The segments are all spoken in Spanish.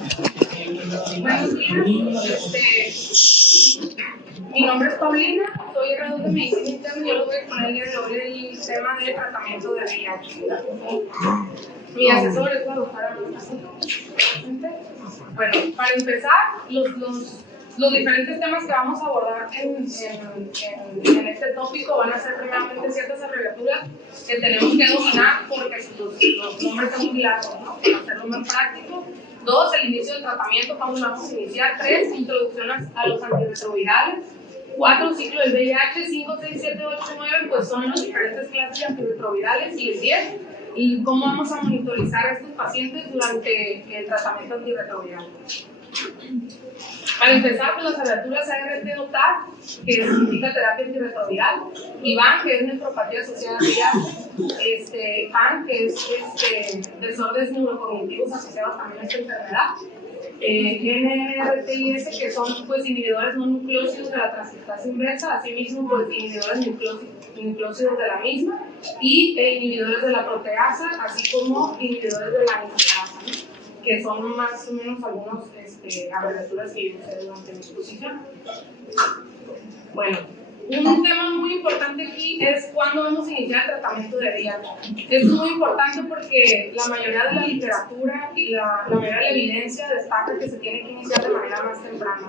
Buenos días. Mi nombre es Paulina, soy graduada de Medicina Interna y yo les voy a exponer el día de hoy el tema de tratamiento de VIH. Mi asesor es la doctora Ana. Bueno, para empezar, los diferentes temas que vamos a abordar en este tópico van a ser primeramente ciertas abreviaturas que tenemos que dominar porque los nombres son muy largos, ¿no? Para hacerlo más práctico. 2, el inicio del tratamiento, cómo lo vamos a iniciar. 3, introducción a los antirretrovirales. 4, ciclo del VIH. 5, 6, 7, 8, 9, pues son las diferentes clases de antirretrovirales. Y el 10, y cómo vamos a monitorizar a estos pacientes durante el tratamiento antirretroviral. Para empezar, pues las abreviaturas ART-TAC, que significa terapia antirretroviral, IVAN, que es nefropatía asociada a VIH, PAN, que es desórdenes neurocognitivos asociados también a esta enfermedad, NRTIS, que son pues inhibidores no nucleócidos de la transcriptasa inversa, asimismo pues inhibidores nucleócidos de la misma, y inhibidores de la proteasa, así como inhibidores de la anilinasa, ¿no? Que son más o menos algunas abreviaturas que usé durante mi exposición. Bueno, un tema muy importante aquí es cuándo vamos a iniciar el tratamiento de VIH. Esto es muy importante porque la mayoría de la literatura y la mayoría de la evidencia destaca que se tiene que iniciar de manera más temprana, ¿no?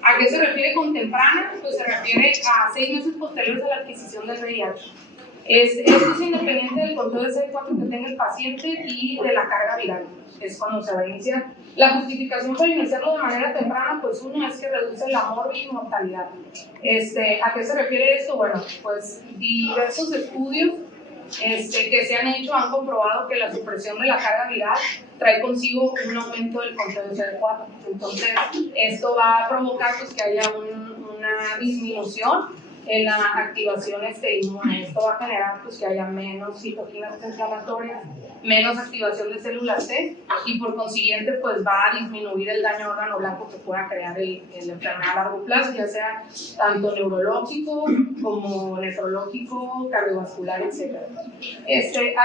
¿A qué se refiere con temprana? Pues se refiere a 6 meses posteriores a la adquisición del VIH. Esto es independiente del control de CD4 que tenga el paciente y de la carga viral. Es cuando se va a iniciar. La justificación para iniciarlo de manera temprana, pues uno es que reduce la morbi y mortalidad. ¿A qué se refiere esto? Bueno, pues diversos estudios que se han hecho han comprobado que la supresión de la carga viral trae consigo un aumento del control de CD4. Entonces, esto va a provocar pues, que haya una disminución en la activación inmune. Esto va a generar pues, que haya menos citoquinas inflamatorias, menos activación de células T y por consiguiente pues, va a disminuir el daño órgano blanco que pueda crear la enfermedad a largo plazo, ya sea tanto neurológico como nefrológico, cardiovascular, etc.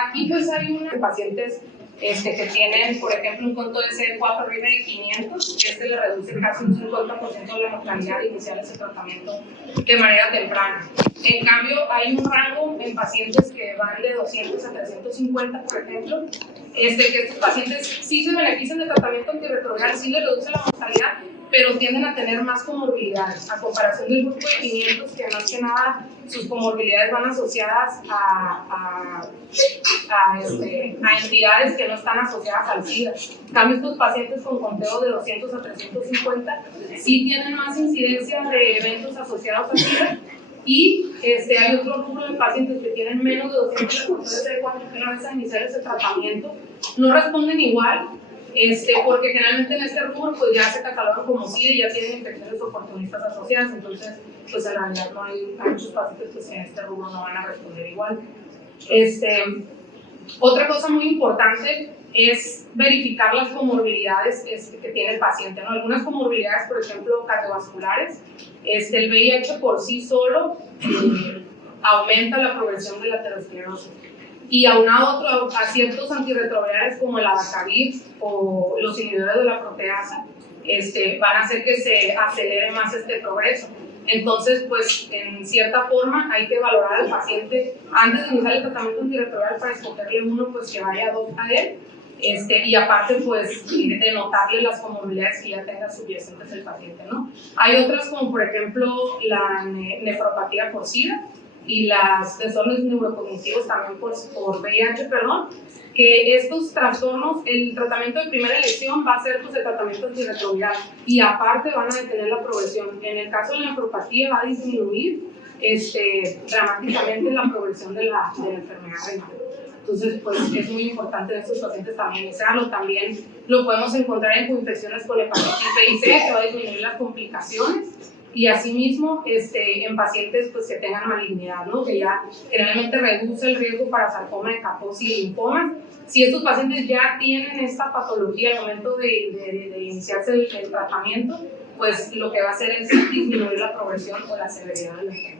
Aquí pues hay unos pacientes que tienen, por ejemplo, un control de CD4 arriba de 500, que le reduce casi un 50% de la mortalidad inicial de ese tratamiento de manera temprana. En cambio, hay un rango en pacientes que van de 200 a 350, por ejemplo, que estos pacientes sí se benefician del tratamiento antirretroviral, sí les reduce la mortalidad, pero tienden a tener más comorbilidades, a comparación del grupo de 500, que más que nada sus comorbilidades van asociadas a entidades que no están asociadas al SIDA. En cambio, estos pacientes con conteo de 200 a 350 sí tienen más incidencia de eventos asociados al SIDA. Y hay otro grupo de pacientes que tienen menos de 200 controles de CD4 que una vez a iniciar ese tratamiento no responden igual, porque generalmente en este rubro pues ya se catalogan como SIDA y ya tienen infecciones oportunistas asociadas, entonces pues en realidad no hay muchos pacientes pues, en este rubro no van a responder igual. Otra cosa muy importante es verificar las comorbilidades que tiene el paciente, ¿no? Algunas comorbilidades, por ejemplo, cardiovasculares, el VIH por sí solo aumenta la progresión de la aterosclerosis. Y aunado a ciertos antirretrovirales como el abacavir o los inhibidores de la proteasa, van a hacer que se acelere más este progreso. Entonces, pues, en cierta forma hay que valorar al paciente antes de iniciar el tratamiento antirretroviral para escogerle uno pues, que vaya a él y aparte, pues, de notarle las comorbilidades que ya tenga subyacentes el paciente, ¿no? Hay otras como, por ejemplo, la nefropatía por SIDA y las desórdenes neurocognitivos también por VIH, que estos trastornos, el tratamiento de primera elección va a ser pues, el tratamiento antirretroviral y aparte van a detener la progresión. En el caso de la nefropatía va a disminuir dramáticamente la progresión de la enfermedad renal. Entonces, pues es muy importante en estos pacientes también iniciarlo. También lo podemos encontrar en coinfecciones con hepatitis B y C, que va a disminuir las complicaciones. Y asimismo en pacientes pues, que tengan malignidad, ¿no? Que ya generalmente reduce el riesgo para sarcoma de Kaposi y linfomas. Si estos pacientes ya tienen esta patología al momento de iniciarse el tratamiento, pues lo que va a hacer es disminuir la progresión o la severidad de la enfermedad.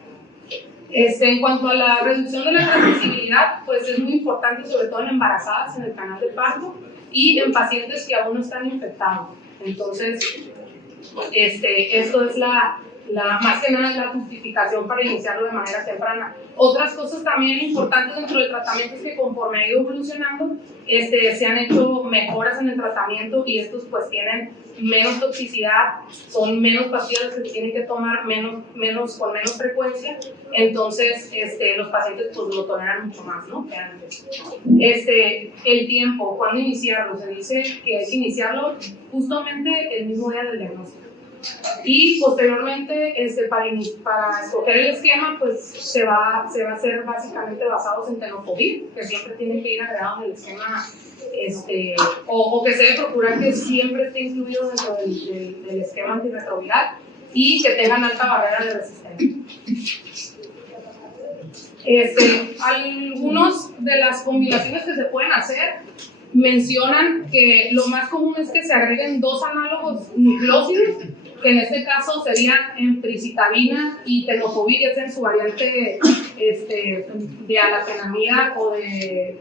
En cuanto a la reducción de la transmisibilidad, pues es muy importante, sobre todo en embarazadas, en el canal de parto, y en pacientes que aún no están infectados. Entonces, esto es más que nada la justificación para iniciarlo de manera temprana. Otras cosas también importantes dentro del tratamiento es que conforme ha ido evolucionando, se han hecho mejoras en el tratamiento y estos pues tienen menos toxicidad, son menos pastillas que se tienen que tomar con menos frecuencia, entonces los pacientes pues lo toleran mucho más, ¿no? Que antes. El tiempo, ¿cuándo iniciarlo? Se dice que hay que iniciarlo justamente el mismo día del diagnóstico. Y posteriormente, para escoger el esquema, pues se va a hacer básicamente basados en tenofovir, que siempre tiene que ir agregado en el esquema, o que se debe procurar que siempre esté incluido dentro del esquema antirretroviral y que tengan alta barrera de resistencia. Algunas de las combinaciones que se pueden hacer mencionan que lo más común es que se agreguen 2 análogos nucleósidos, que en este caso serían emtricitabina y tenofovir, es en su variante de alapenamida o de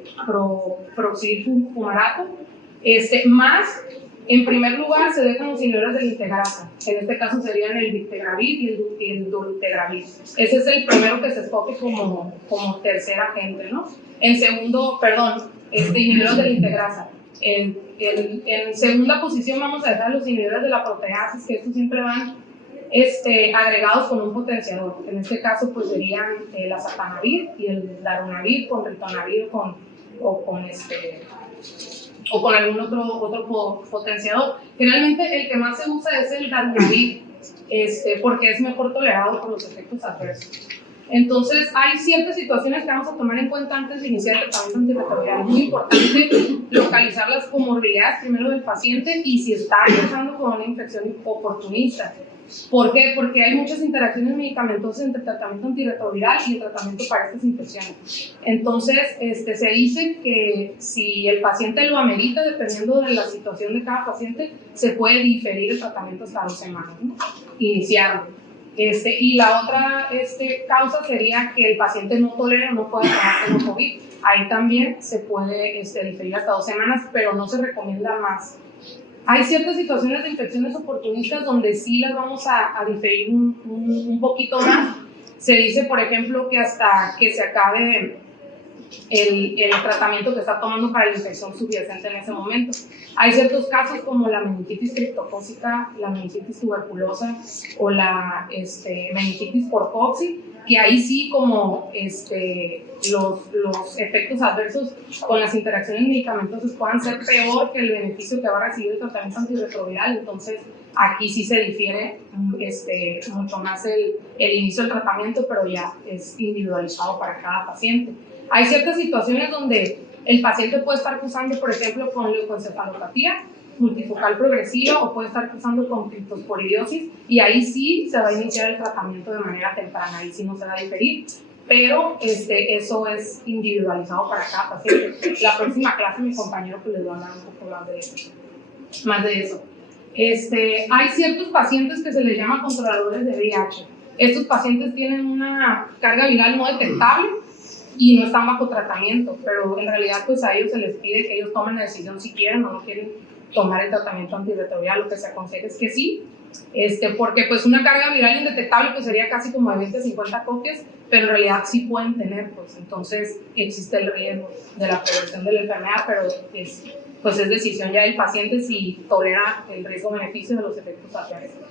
proxilfumarato, más, en primer lugar, se dejan los inhibidores de la integrasa, que en este caso serían el dictegravir y el dolutegravir. Ese es el primero que se escoge como tercer agente, ¿no? En segundo, inhibidores de la integrasa. En segunda posición vamos a dejar los inhibidores de la proteasa, que estos siempre van agregados con un potenciador. En este caso pues serían el azatanavir y el darunavir con ritonavir o con algún otro potenciador. Generalmente el que más se usa es el darunavir, porque es mejor tolerado por los efectos adversos. Entonces, hay ciertas situaciones que vamos a tomar en cuenta antes de iniciar el tratamiento antirretroviral. Es muy importante localizar las comorbilidades primero del paciente y si está empezando con una infección oportunista. ¿Por qué? Porque hay muchas interacciones medicamentosas entre el tratamiento antirretroviral y el tratamiento para estas infecciones. Entonces, se dice que si el paciente lo amerita, dependiendo de la situación de cada paciente, se puede diferir el tratamiento hasta 2 semanas, ¿no? Iniciarlo. Y la otra causa sería que el paciente no tolere o no pueda tomar tenofovir. Ahí también se puede diferir hasta 2 semanas, pero no se recomienda más. Hay ciertas situaciones de infecciones oportunistas donde sí las vamos a diferir un poquito más. Se dice, por ejemplo, que hasta que se acabe el tratamiento que está tomando para la infección subyacente en ese momento. Hay ciertos casos como la meningitis criptocócica, la meningitis tuberculosa o la meningitis por cocci, que ahí sí como los efectos adversos con las interacciones medicamentosas puedan ser peor que el beneficio que va a recibir el tratamiento antirretroviral. Entonces aquí sí se difiere mucho más el inicio del tratamiento, pero ya es individualizado para cada paciente. Hay ciertas situaciones donde el paciente puede estar cursando, por ejemplo, con leucoencefalopatía multifocal progresiva o puede estar cursando con criptosporidiosis y ahí sí se va a iniciar el tratamiento de manera temprana, ahí sí no se va a diferir, pero eso es individualizado para cada paciente. La próxima clase mi compañero pues les va a hablar un poco más de eso. Hay ciertos pacientes que se les llama controladores de VIH. Estos pacientes tienen una carga viral no detectable y no están bajo tratamiento, pero en realidad pues a ellos se les pide que ellos tomen la decisión si quieren o no quieren tomar el tratamiento antirretroviral. Lo que se aconseja es que sí, porque pues una carga viral indetectable pues sería casi como de 20 a 50 copias, pero en realidad sí pueden tener, pues entonces existe el riesgo de la progresión de la enfermedad, pero es decisión ya del paciente si tolera el riesgo-beneficio de los efectos adversos.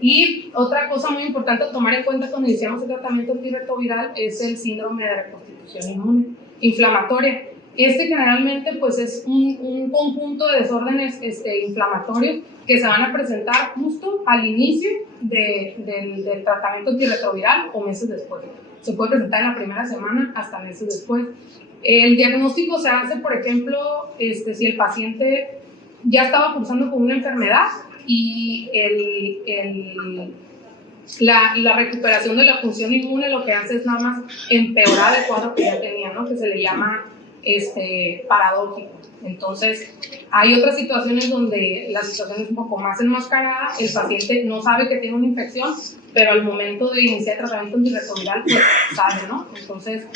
Y otra cosa muy importante a tomar en cuenta cuando iniciamos el tratamiento antirretroviral es el síndrome de reconstitución inmune inflamatoria. Generalmente pues es un conjunto de desórdenes inflamatorios que se van a presentar justo al inicio del tratamiento antirretroviral o meses después. Se puede presentar en la primera semana hasta meses después. El diagnóstico se hace, por ejemplo, si el paciente ya estaba cursando con una enfermedad y la recuperación de la función inmune lo que hace es nada más empeorar el cuadro que ya tenía, ¿no? Que se le llama paradójico. Entonces, hay otras situaciones donde la situación es un poco más enmascarada, el paciente no sabe que tiene una infección, pero al momento de iniciar el tratamiento antirretroviral, pues sabe, ¿no? Entonces,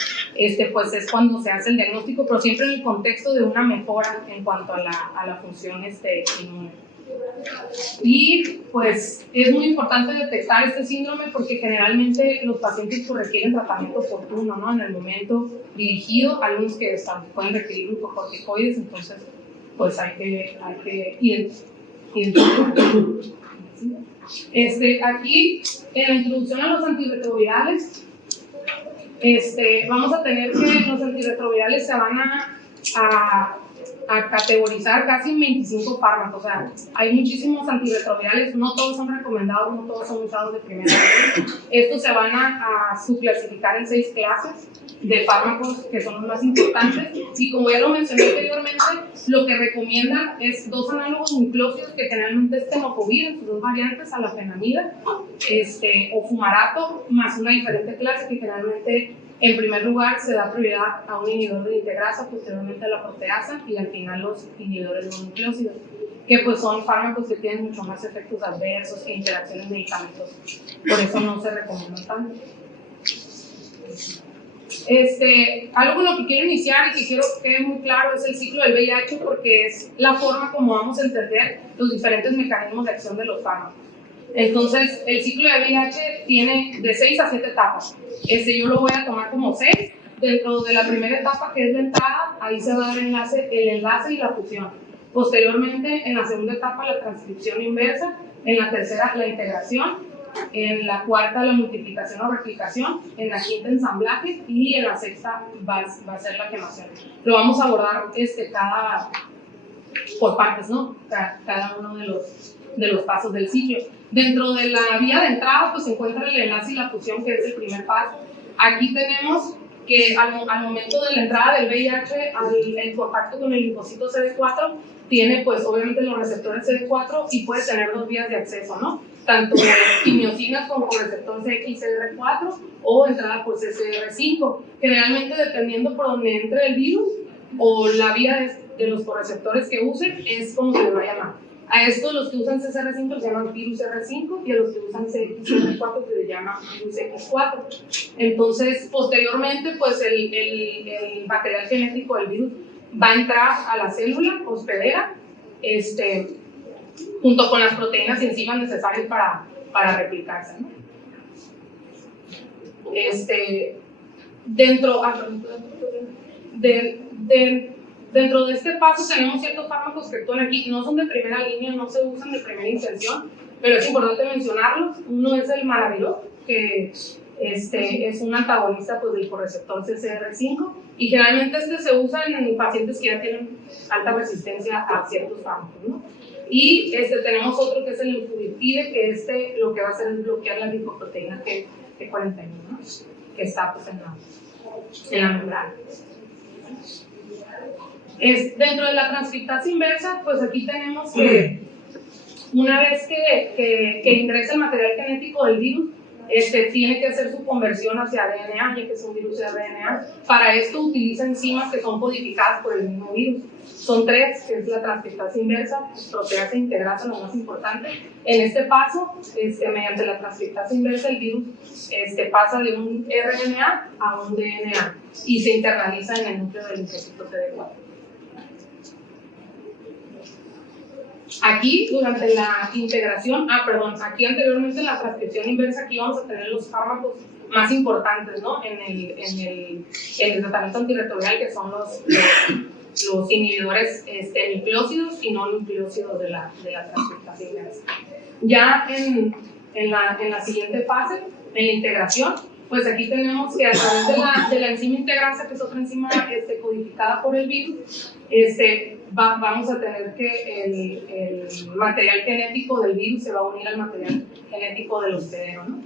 pues es cuando se hace el diagnóstico, pero siempre en el contexto de una mejora en cuanto a la función inmune. Y pues es muy importante detectar este síndrome porque generalmente los pacientes pues, requieren tratamiento oportuno, ¿no? En el momento dirigido, algunos que pueden requerir glucocorticoides, entonces pues hay que identificar. Aquí en la introducción a los antirretrovirales, vamos a tener que los antirretrovirales se van a categorizar casi en 25 fármacos. O sea, hay muchísimos antirretrovirales, no todos son recomendados, no todos son usados de primera vez. Estos se van a subclasificar en 6 clases de fármacos que son los más importantes. Y como ya lo mencioné anteriormente, lo que recomiendan es 2 análogos nucleósidos que generalmente es tenofovir en sus 2 variantes, alafenamida o fumarato, más una diferente clase que generalmente en primer lugar se da prioridad a un inhibidor de integrasa, posteriormente a la proteasa y al final los inhibidores no nucleósidos, que pues son fármacos que tienen mucho más efectos adversos e interacciones medicamentosas. Por eso no se recomiendan tanto. Algo con lo que quiero iniciar y que quiero que quede muy claro es el ciclo del VIH, porque es la forma como vamos a entender los diferentes mecanismos de acción de los fármacos. Entonces, el ciclo de VIH tiene de 6 a 7 etapas. Yo lo voy a tomar como 6. Dentro de la primera etapa, que es la entrada, ahí se va a dar el enlace y la fusión. Posteriormente, en la segunda etapa, la transcripción inversa. En la tercera, la integración. En la cuarta, la multiplicación o replicación. En la quinta, ensamblaje. Y en la sexta va a ser la quemación. Lo vamos a abordar por partes, ¿no? Cada uno de los pasos del ciclo. Dentro de la vía de entrada pues se encuentra el enlace y la fusión, que es el primer paso. Aquí tenemos que al momento de la entrada del VIH, en contacto con el linfocito CD4, tiene pues obviamente los receptores CD4 y puede tener 2 vías de acceso, ¿no? Tanto quimiosinas como receptor CXCR4 o entrada por CCR5. Generalmente dependiendo por donde entre el virus o la vía de los correceptores que usen, es como se le va a llamar. A estos, los que usan CCR5 se llaman virus R5 y a los que usan CXCR4 se les llama virus X4. Entonces, posteriormente, pues el material genético del virus va a entrar a la célula hospedera junto con las proteínas y enzimas necesarias para replicarse, ¿no? Dentro de este paso tenemos ciertos fármacos que actúan aquí, no son de primera línea, no se usan de primera intención, pero es importante mencionarlos. Uno es el maraviroc, que es un antagonista pues, del correceptor CCR5 y generalmente se usa en pacientes que ya tienen alta resistencia a ciertos fármacos, ¿no? Y tenemos otro que es el influritide, que lo que va a hacer es bloquear la lipoproteína T41, ¿no? Que está pues, en la membrana. Dentro de la transcriptasa inversa, pues aquí tenemos que una vez que ingresa el material genético del virus, tiene que hacer su conversión hacia DNA, ya que es un virus de RNA. Para esto utiliza enzimas que son codificadas por el mismo virus. Son 3, que es la transcriptasa inversa, proteasa e integrasa, lo más importante. En este paso, mediante la transcriptasa inversa, el virus pasa de un RNA a un DNA y se internaliza en el núcleo del linfocito CD4. Aquí, durante la integración, aquí anteriormente en la transcripción inversa, aquí vamos a tener los fármacos más importantes, ¿no? En el tratamiento antirretroviral, que son los inhibidores nucleósidos y no nucleósidos de la transcriptasa inversa. Ya en la siguiente fase, en la integración, pues aquí tenemos que a través de la enzima integrasa, que es otra enzima codificada por el virus, vamos a tener que el material genético del virus se va a unir al material genético del hospedero, ¿no?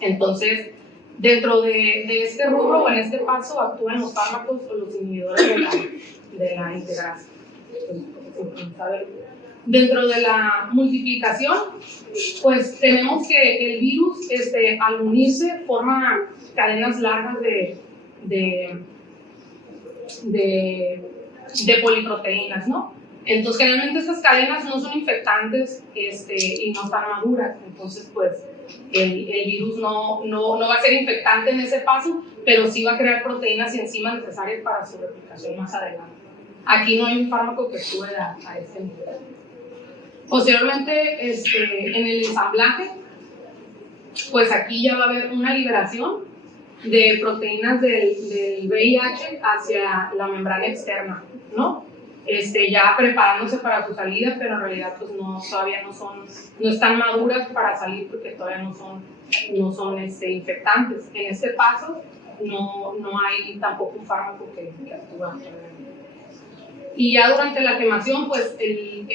Entonces, dentro de este rubro o en este paso actúan los fármacos o los inhibidores de la integrasa. Dentro de la multiplicación, pues tenemos que el virus, al unirse, forma cadenas largas de de poliproteínas, ¿no? Entonces, generalmente estas cadenas no son infectantes y no están maduras, entonces, pues, el virus no va a ser infectante en ese paso, pero sí va a crear proteínas y enzimas necesarias para su replicación más adelante. Aquí no hay un fármaco que actúe a este nivel. Posteriormente, en el ensamblaje, pues aquí ya va a haber una liberación de proteínas del VIH hacia la membrana externa, ¿no? Ya preparándose para su salida, pero en realidad pues todavía no están maduras para salir porque todavía no son infectantes. En este paso no hay tampoco un fármaco que actúa. Y ya durante la quemación, pues el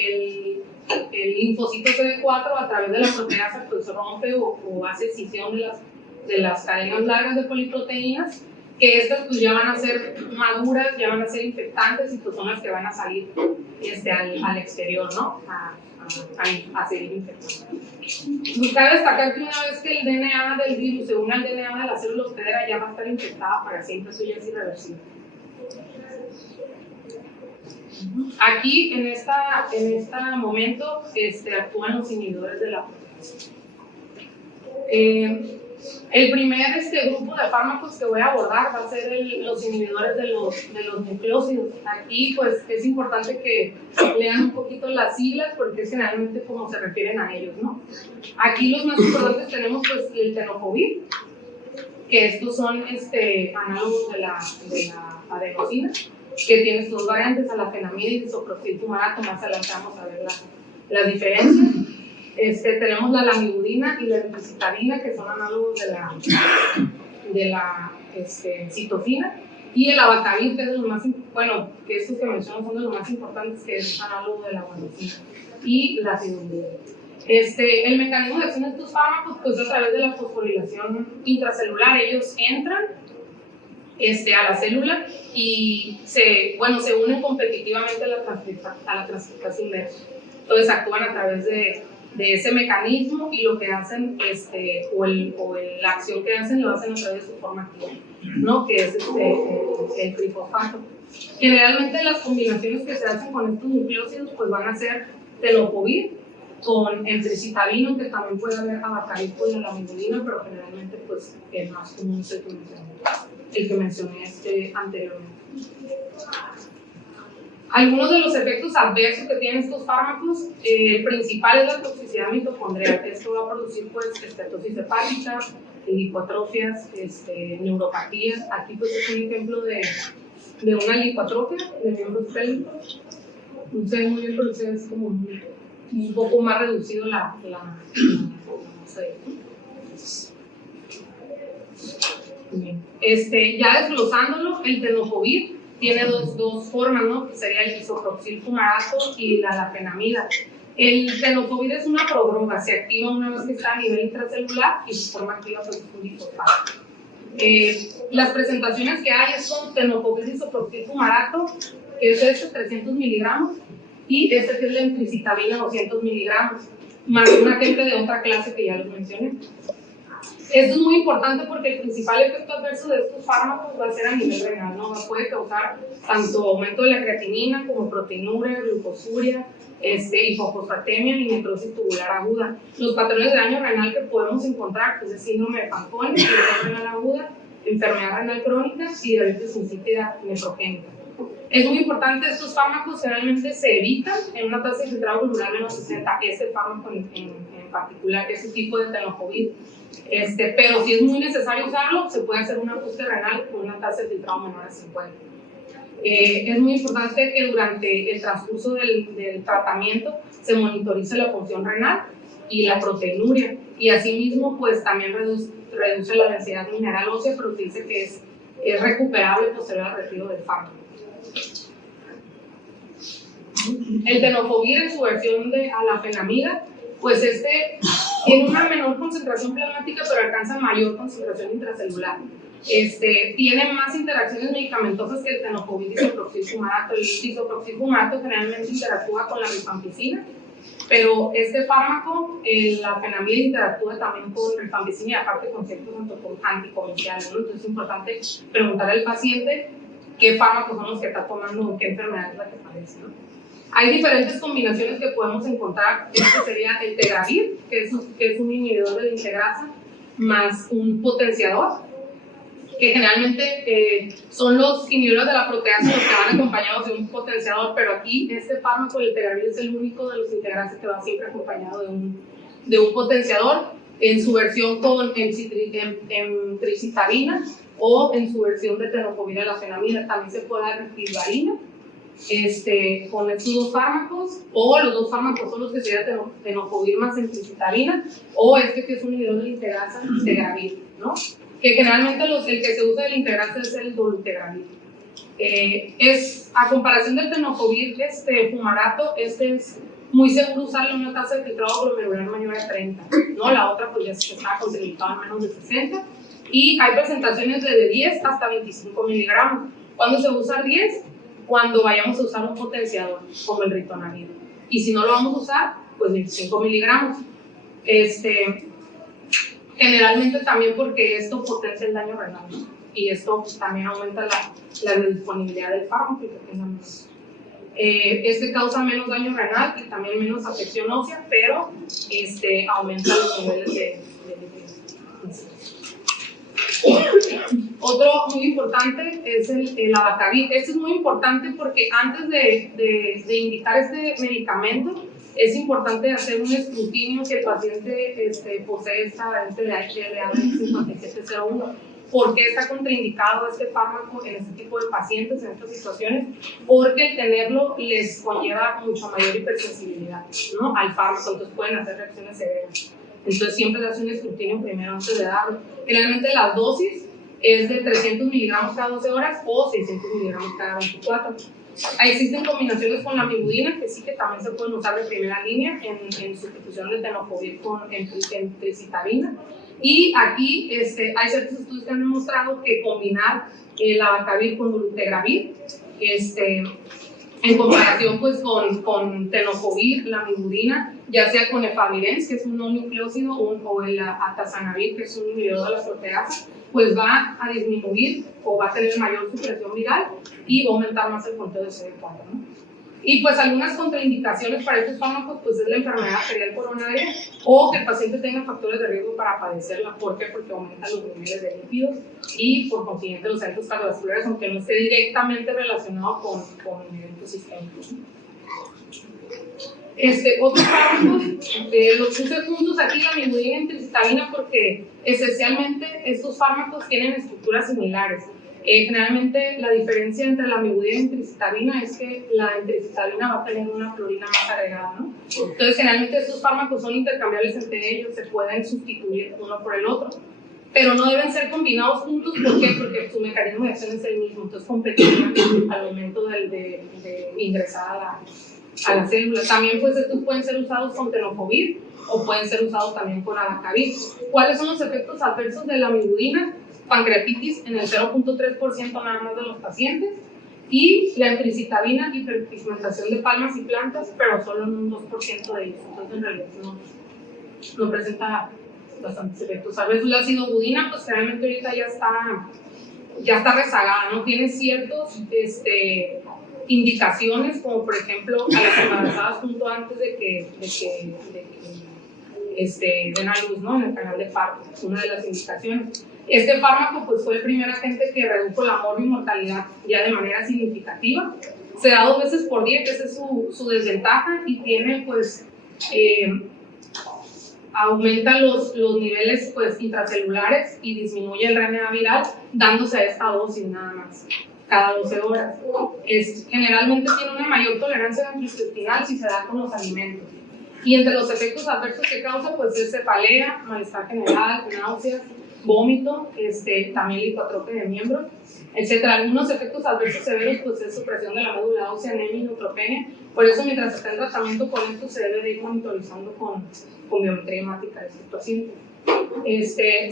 linfocito CD4 a través de la proteasa pues rompe o hace escisión de las cadenas largas de poliproteínas, que estas pues ya van a ser maduras, ya van a ser infectantes y pues son las que van a salir al exterior, ¿no? A seguir infectando. Pues cabe destacar que una vez que el DNA del virus se une al DNA de la célula hospedera ya va a estar infectada para siempre, eso ya es irreversible. Aquí, en este momento, actúan los inhibidores de la proteasa. El primer grupo de fármacos que voy a abordar va a ser los inhibidores de los nucleósidos. Aquí, pues, es importante que lean un poquito las siglas porque es generalmente como se refieren a ellos, ¿no? Aquí los más importantes tenemos, pues, el tenofovir, que estos son análogos de la adenosina, que tiene sus variantes, alafenamida y disoproxil fumarato. Más adelante vamos a ver las diferencias. Tenemos la lamivudina y la ericitabina, que son análogos de la citofina, y el abacavir, que es de los más, que estos que menciono son de los más importantes, que es análogo de la guanosina, y la acidumbrina. El mecanismo de acción de estos fármacos, pues a través de la fosforilación intracelular, ellos entran a la célula y se unen competitivamente a la transcriptasa inversa. Entonces actúan a través de ese mecanismo y lo que hacen, la acción que hacen, lo hacen a través de su forma activa, ¿no? Que es el trifosfato. Generalmente las combinaciones que se hacen con estos nucleósidos pues van a ser tenofovir con entricitabino, que también puede haber abacavir con la lamivudina, pero generalmente pues el más común es el que mencioné anteriormente. Algunos de los efectos adversos que tienen estos fármacos, el principal es la toxicidad mitocondrial. Esto va a producir pues estetosis hepática, lipoatrofias, neuropatías. Aquí pues es un ejemplo de una lipoatrofia de miembros pélvicos. No sé muy bien, pero es como un poco más reducido la ya desglosándolo, el tenofovir tiene dos formas, ¿no? Que sería el disoproxil fumarato y la alafenamida. El tenofovir es una prodroga, se activa una vez que está a nivel intracelular y su forma activa pues, es un difosfato. Las presentaciones que hay son tenofovir disoproxil fumarato, que es 300 miligramos, y que es la entricitabina 200 miligramos, más un agente de otra clase que ya les mencioné. Esto es muy importante porque el principal efecto adverso de estos fármacos va a ser a nivel renal, ¿no? Puede causar tanto aumento de la creatinina como proteinuria, glucosuria, hipofosfatemia y necrosis tubular aguda. Los patrones de daño renal que podemos encontrar pues, es síndrome de Fanconi, enfermedad renal aguda, enfermedad renal crónica y diabetes insípida nefrogénica. Es muy importante, estos fármacos generalmente se evitan en una tasa de filtrado glomerular menos 60, este fármaco en particular, ese tipo de tenofovir. Pero si es muy necesario usarlo, se puede hacer un ajuste renal con una tasa de filtrado menor a 50. Es muy importante que durante el transcurso del tratamiento se monitorice la función renal y la proteinuria, y asimismo pues también reduce la densidad mineral ósea, pero se dice que es recuperable posterior al retiro del fármaco. El tenofovir en su versión de alafenamida, pues tiene una menor concentración plasmática, pero alcanza mayor concentración intracelular. Tiene más interacciones medicamentosas que el tenofovir disoproxil fumarato. El disoproxil fumarato generalmente interactúa con la rifampicina, pero este fármaco, la alafenamida, interactúa también con rifampicina y aparte con ciertos anticominciales, ¿no? Entonces es importante preguntar al paciente qué fármacos son los que está tomando o qué enfermedad es la que padece, ¿no? Hay diferentes combinaciones que podemos encontrar. Este sería el Tegravir, que es un inhibidor de la integrasa, más un potenciador, que generalmente son los inhibidores de la proteasa los que van acompañados de un potenciador, pero aquí este fármaco, el Tegravir, es el único de los integrasas que va siempre acompañado de un potenciador, en su versión con tricitabina o en su versión de tenofovir a la fenamida. También se puede dar rilvarina con estos dos fármacos, o los dos fármacos son los que sería tenofovir más tricitabina, o que es un inhibidor de la integrasa, Tegravir, ¿no? Que generalmente el que se usa de la integrasa es el dolutegravir. Es, a comparación del tenofovir fumarato, es muy seguro usarlo en una tasa de filtrado glomerular mayor a 30, ¿no? La otra pues ya está contraindicada en menos de 60, y hay presentaciones de 10 hasta 25 miligramos. ¿Cuándo se usa 10? Cuando vayamos a usar un potenciador, como el ritonavir. Y si no lo vamos a usar, pues 25 miligramos. Generalmente también porque esto potencia el daño renal, ¿no? Y esto pues, también aumenta la disponibilidad del fármaco y que tenga menos. Causa menos daño renal y también menos afección ósea, pero aumenta los niveles de Otro muy importante es el abacavir. Este es muy importante porque antes de indicar este medicamento, es importante hacer un escrutinio que el paciente posee esta variante de HLA 5701. ¿Por qué está contraindicado este fármaco en este tipo de pacientes, en estas situaciones? Porque el tenerlo les conlleva mucha mayor hipersensibilidad, ¿no?, al fármaco, entonces pueden hacer reacciones severas. Entonces siempre se hace un escrutinio primero antes de darlo. Generalmente las dosis es de 300 miligramos cada 12 horas o 600 miligramos cada 24. Ahí existen combinaciones con la amibudina, que sí que también se pueden usar de primera línea en sustitución de tenofovir con tricitabina. Y aquí hay ciertos estudios que han demostrado que combinar el abacavir con dolutegravir, en comparación pues, con tenofovir, la amibudina, ya sea con efavirenz, que es un no nucleócido, o el atazanavir, que es un inhibidor de la proteasa, pues va a disminuir o va a tener mayor supresión viral y va a aumentar más el conteo de CD4, ¿no? Y pues algunas contraindicaciones para estos fármacos pues es la enfermedad arterial coronaria o que el paciente tenga factores de riesgo para padecerla. ¿Por qué? Porque aumentan los niveles de lípidos y por consiguiente los eventos cardiovasculares, aunque no esté directamente relacionado con eventos sistémicos. Otros fármacos, los puse juntos aquí, la amibudina y tricitabina, porque esencialmente estos fármacos tienen estructuras similares. Generalmente la diferencia entre la amibudina y tricitabina es que la tricitabina va a tener una fluorina más agregada, ¿no? Entonces generalmente estos fármacos son intercambiables entre ellos, se pueden sustituir uno por el otro, pero no deben ser combinados juntos. ¿Por qué? Porque su mecanismo de acción es el mismo, entonces competirían al momento de ingresar a la célula. También pues estos pueden ser usados con tenofovir o pueden ser usados también con abacavir. ¿Cuáles son los efectos adversos de la amibudina? Pancreatitis en el 0.3% nada más de los pacientes, y la tricitabina, hiperpigmentación de palmas y plantas, pero solo en un 2% de ellos. Entonces en realidad no presenta bastantes efectos. A veces la acidobudina pues realmente ahorita ya está rezagada, no tiene ciertos indicaciones, como por ejemplo a las embarazadas junto antes de que den a luz, ¿no?, en el canal de parto, es una de las indicaciones. Este fármaco pues, fue el primer agente que redujo la morbimortalidad ya de manera significativa. Se da 2 veces por día, que esa es su desventaja, y tiene pues aumenta los niveles pues, intracelulares y disminuye el RNA viral, dándose a esta dosis nada más, cada 12 horas. Generalmente tiene una mayor tolerancia gastrointestinal si se da con los alimentos. Y entre los efectos adversos que causa, pues es cefalea, malestar general, náuseas, vómito, también lipoatrofia de miembros, etc. Algunos efectos adversos severos, pues es supresión de la médula ósea, anemia y neutropenia. Por eso, mientras está en tratamiento con esto, se debe de ir monitorizando con biometría hemática de estos pacientes.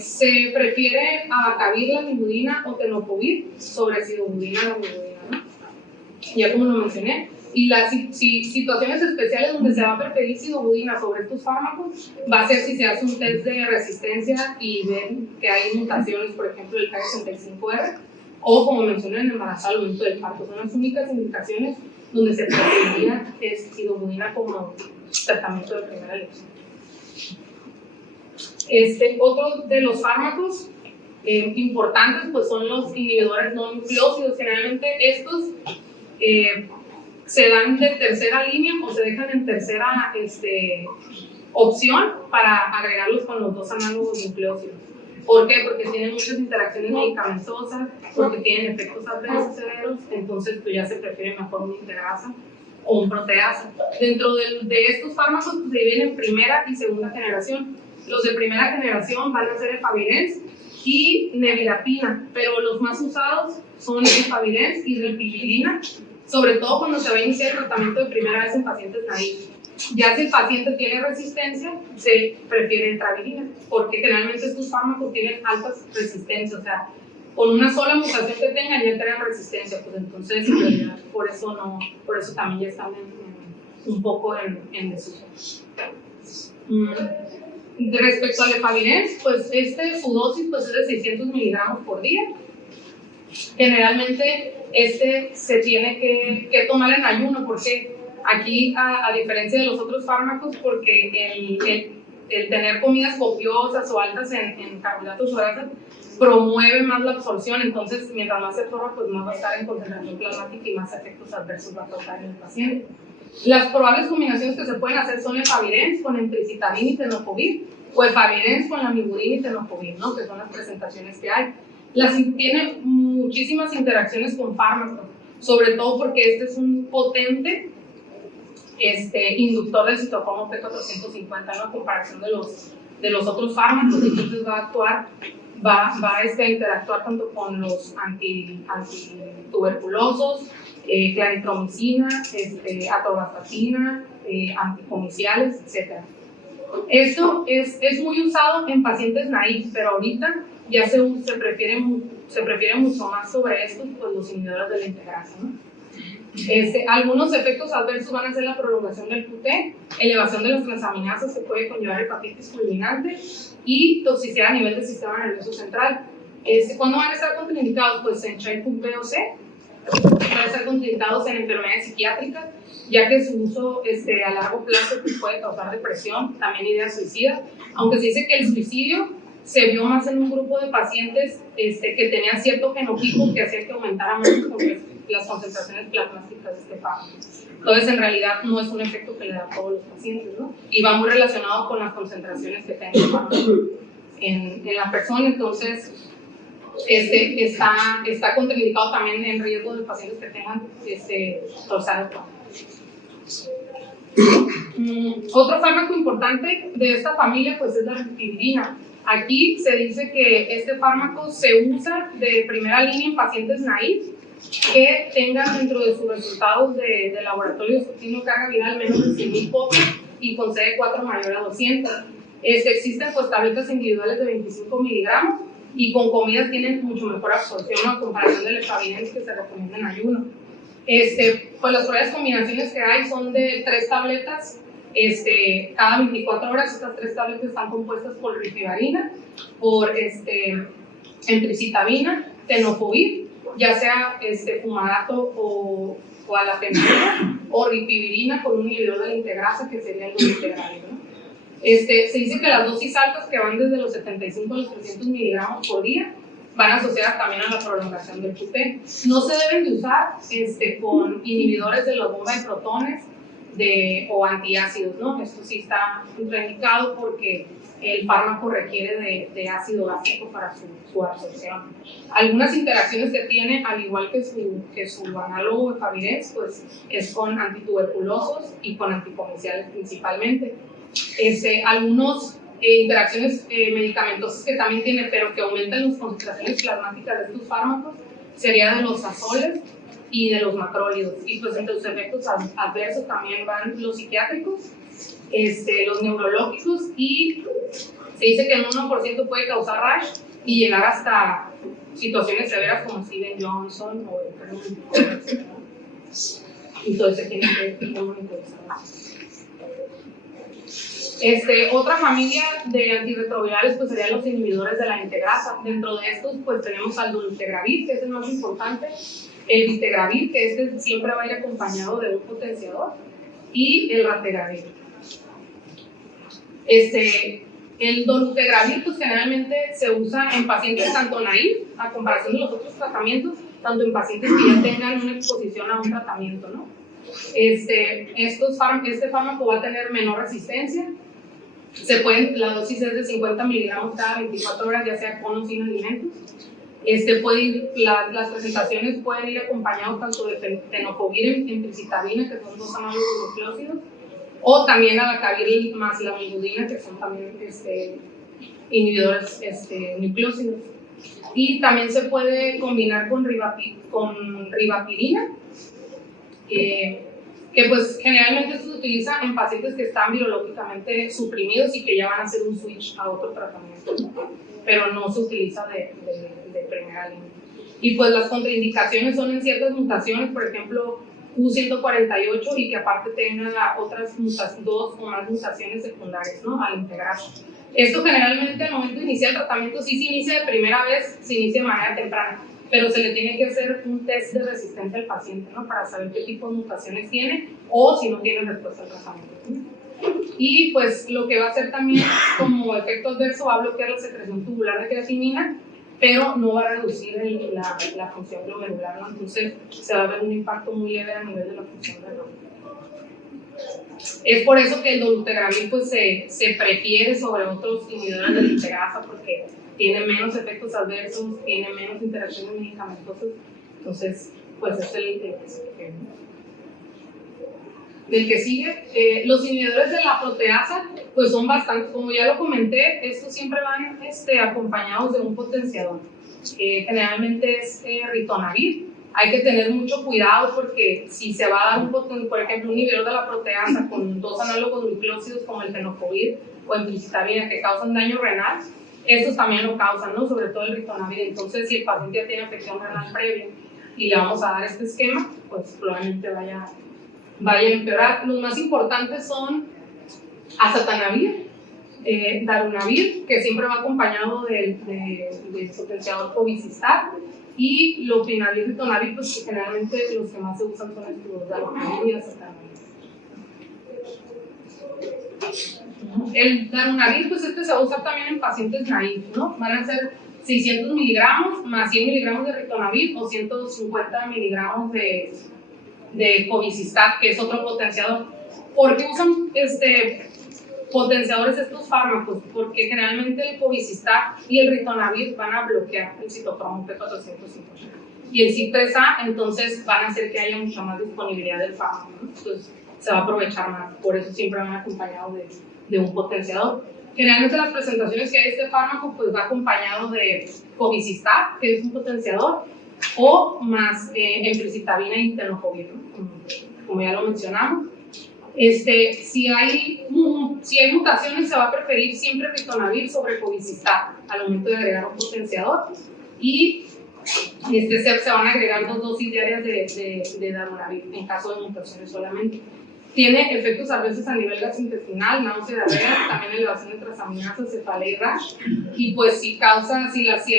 Se prefiere abacavir, la amibudina o tenofovir sobre acidobudina, la amibudina, ¿no? Ya como lo mencioné. Y las situaciones especiales donde se va a preferir acidobudina sobre estos fármacos va a ser si se hace un test de resistencia y ven que hay mutaciones, por ejemplo, el K65R, o como mencioné en embarazo al momento del parto. Son las únicas indicaciones donde se preferiría sidobudina como tratamiento de primera elección. Otro de los fármacos importantes pues son los inhibidores no nucleósidos. Generalmente estos se dan de tercera línea o se dejan en tercera opción para agregarlos con los dos análogos nucleósidos. ¿Por qué? Porque tienen muchas interacciones medicamentosas, porque tienen efectos adversos severos, entonces pues ya se prefiere mejor una integrasa o un proteasa. Dentro de estos fármacos pues, se dividen en primera y segunda generación. Los de primera generación van a ser efavirenz y nevirapina, pero los más usados son efavirenz y ripivirina, sobre todo cuando se va a iniciar el tratamiento de primera vez en pacientes naivos. Ya si el paciente tiene resistencia, se prefiere etravirina, porque generalmente estos fármacos tienen altas resistencias, o sea, con una sola mutación que tengan ya crean resistencia, pues entonces en realidad por eso también ya están un poco en desuso. Respecto al efavirenz, pues su dosis pues, es de 600 miligramos por día. Generalmente se tiene que tomar en ayuno, porque aquí, a diferencia de los otros fármacos, porque el tener comidas copiosas o altas en carbohidratos o grasas promueve más la absorción, entonces mientras más se absorba, pues más va a estar en concentración plasmática y más efectos adversos va a causar en el paciente. Las probables combinaciones que se pueden hacer son efavirenz con emtricitabina y tenofovir, o efavirenz con lamivudina y tenofovir, ¿no? Que son las presentaciones que hay. Tiene muchísimas interacciones con fármacos, sobre todo porque es un potente inductor del citocromo P450, ¿no? En comparación de los otros fármacos, entonces va a interactuar tanto con los antituberculosos, claritromicina, atorvastatina, anticomiciales, etc. Esto es muy usado en pacientes naivos, pero ahorita ya se prefiere mucho más sobre estos, pues los inhibidores de la integrasa, ¿no? Algunos efectos adversos van a ser la prolongación del QT, elevación de las transaminasas que puede conllevar hepatitis fulminante y toxicidad a nivel del sistema nervioso central. ¿Cuándo van a estar contraindicados? Pues en Child B o C, van a estar contraindicados en enfermedades psiquiátricas, ya que su uso a largo plazo pues, puede causar depresión, también ideas suicidas, aunque se dice que el suicidio se vio más en un grupo de pacientes que tenían cierto genotipo que hacía que aumentara más las concentraciones plasmáticas de este fármaco. Entonces, en realidad, no es un efecto que le da a todos los pacientes, ¿no? Y va muy relacionado con las concentraciones que tenga en la persona. Entonces, está contraindicado también en riesgo de pacientes que tengan dorsal. Otro fármaco importante de esta familia pues, es la ripivirina. Aquí se dice que este fármaco se usa de primera línea en pacientes naivos que tengan dentro de sus resultados de laboratorio de carga viral menos de 100.000 copias y con CD4 mayor a 200. Existen pues, tabletas individuales de 25 miligramos y con comidas tienen mucho mejor absorción a comparación del efavirenz que se recomienda en ayuno. Pues las propias combinaciones que hay son de 3 tabletas cada 24 horas. Estas 3 tabletas están compuestas por ripivirina, por emtricitabina, tenofovir, ya sea fumarato o alafenamida, o ripivirina con un inhibidor de la integrasa que sería el dolutegravir, ¿no? Se dice que las dosis altas que van desde los 75 a los 300 miligramos por día van asociadas también a la prolongación del QT. No se deben de usar con inhibidores de la bomba de protones o antiácidos, ¿no? Esto sí está contraindicado porque el fármaco requiere de ácido gástrico para su absorción. Algunas interacciones que tiene, al igual que su análogo efavirenz, pues es con antituberculosos y con anticomiciales principalmente. Algunas interacciones medicamentosas que también tiene, pero que aumentan las concentraciones plasmáticas de estos fármacos, sería de los azoles y de los macrólidos. Y pues entre los efectos adversos también van los psiquiátricos, los neurológicos, y se dice que en 1% puede causar rash y llegar hasta situaciones severas como Stevens-Johnson o el y todo eso tiene que monitorizar. Otra familia de antirretrovirales pues serían los inhibidores de la integrasa. Dentro de estos pues tenemos al dolutegravir, que es el más importante, el vitegravir, que siempre va a ir acompañado de un potenciador, y el raltegravir. El dolutegravir pues generalmente se usa en pacientes tanto naive, a comparación de los otros tratamientos, tanto en pacientes que ya tengan una exposición a un tratamiento, ¿no? Este fármaco va a tener menor resistencia. La dosis es de 50 miligramos cada 24 horas, ya sea con o sin alimentos. Las presentaciones pueden ir acompañados tanto de tenofovir en pricitabina, que son 2 análogos nucleósidos, o también adacavir más la amiludina, que son también inhibidores nucleósidos. Y también se puede combinar con ribapirina, que pues generalmente se utiliza en pacientes que están virológicamente suprimidos y que ya van a hacer un switch a otro tratamiento, ¿no? Pero no se utiliza de primera línea. Y pues las contraindicaciones son en ciertas mutaciones, por ejemplo U148, y que aparte tenga otras 2 o más mutaciones secundarias, ¿no?, al integrarse. Esto generalmente al momento de iniciar el tratamiento sí se inicia de primera vez, se inicia de manera temprana, pero se le tiene que hacer un test de resistencia al paciente, ¿no?, para saber qué tipo de mutaciones tiene o si no tiene respuesta al tratamiento, ¿no? Y pues lo que va a hacer también como efecto adverso va a bloquear la secreción tubular de creatinina, pero no va a reducir la función glomerular, ¿no? Entonces se va a ver un impacto muy leve a nivel de la función renal. Es por eso que el dolutegravir pues, se prefiere sobre otros inhibidores de la integrasa, porque tiene menos efectos adversos, tiene menos interacciones medicamentosas. Entonces, pues es el que sigue. Los inhibidores de la proteasa pues son bastante, como ya lo comenté, estos siempre van acompañados de un potenciador, generalmente es ritonavir. Hay que tener mucho cuidado porque si se va a dar por ejemplo, un inhibidor de la proteasa con 2 análogos nucleósidos como el tenofovir o el pricitabina que causan daño renal, estos también lo causan, ¿no?, sobre todo el ritonavir. Entonces, si el paciente ya tiene afección renal previa y le vamos a dar este esquema, pues probablemente vaya a empeorar. Los más importantes son azatanavir, darunavir, que siempre va acompañado del potenciador cobicistat, y lopinavir y ritonavir, pues que generalmente los que más se usan son estos, darunavir y azatanavir. El darunavir, pues se va a usar también en pacientes naïves, ¿no? Van a ser 600 miligramos más 100 miligramos de ritonavir o 150 miligramos de cobicistat, que es otro potenciador. ¿Por qué usan potenciadores estos fármacos? Porque generalmente el cobicistat y el ritonavir van a bloquear el citocromo P450 y el CYP3A, entonces van a hacer que haya mucha más disponibilidad del fármaco, ¿no? Entonces se va a aprovechar más, por eso siempre van acompañados de un potenciador. Generalmente las presentaciones que hay de este fármaco pues va acompañado de cobicistat, que es un potenciador, o más emtricitabina y tenofovir, ¿no?, como ya lo mencionamos. Si hay mutaciones, se va a preferir siempre ritonavir sobre cobicistat al momento de agregar un potenciador, y se van a agregar 2 dosis diarias de darunavir en caso de mutaciones solamente. Tiene efectos adversos a nivel gastrointestinal, náusea, diarrea, también elevación de transaminasas, cefalea y rash. Y pues si el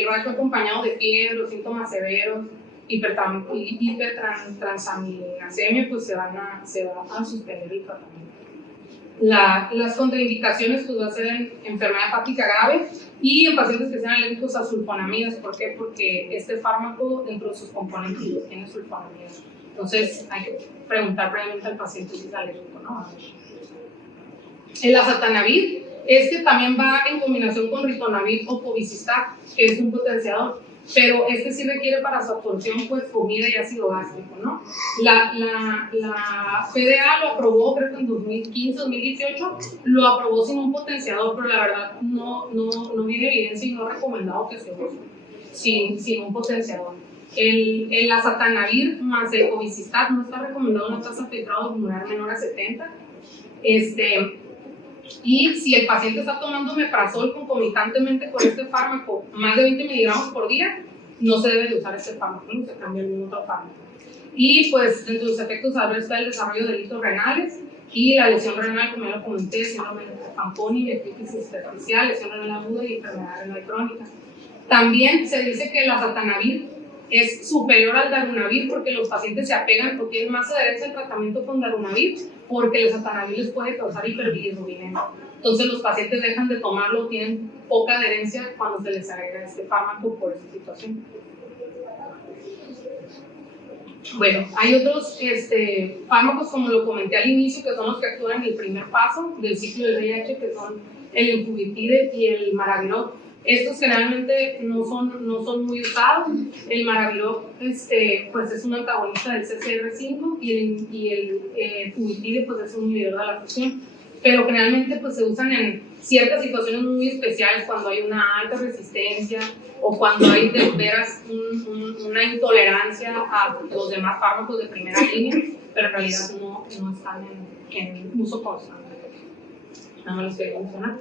rash va acompañado de fiebre o síntomas severos, hipertransaminasemia, pues se va a suspender el tratamiento. Las contraindicaciones pues va a ser en enfermedad hepática grave y en pacientes que sean alérgicos a sulfonamidas. ¿Por qué? Porque este fármaco dentro de sus componentes tiene sulfonamidas. Entonces hay que preguntar previamente al paciente si es alérgico, ¿no? El azatanavir, también va en combinación con ritonavir o cobicistat, que es un potenciador, pero sí requiere para su absorción pues comida y ácido gástrico, ¿no? La FDA lo aprobó, creo que en 2015, 2018, lo aprobó sin un potenciador, pero la verdad no viene evidencia y no es recomendado que se use sin un potenciador. El azatanavir más el cobicistat no está recomendado una tasa de filtrado pulmonar menor a 70. Y si el paciente está tomando omeprazol concomitantemente con este fármaco más de 20 miligramos por día, no se debe de usar este fármaco, se cambia algún otro fármaco. Y pues entre los efectos adversos está el desarrollo de delitos renales, Y la lesión renal, como ya lo comenté, síndrome de Fanconi, nefritis intersticial, lesión renal aguda y enfermedad renal crónica. También se dice que la satanavir es superior al darunavir porque los pacientes se apegan o tienen más adherencia al tratamiento con darunavir porque el satanavir les puede causar hiperbilirrubinemia. Entonces los pacientes dejan de tomarlo, tienen poca adherencia cuando se les agrega este fármaco por esta situación. Bueno, hay otros fármacos, como lo comenté al inicio, que son los que actúan en el primer paso del ciclo del VIH, que son el Infubitide y el Maraviroc. Estos generalmente no son muy usados. El Maraviroc pues es un antagonista del CCR5 y el Infubitide pues es un inhibidor de la fusión. Pero generalmente pues se usan en ciertas situaciones muy especiales, cuando hay una alta resistencia o cuando hay de veras una intolerancia a los demás fármacos de primera línea, pero en realidad no están en uso constante. Nada más los quería mencionar.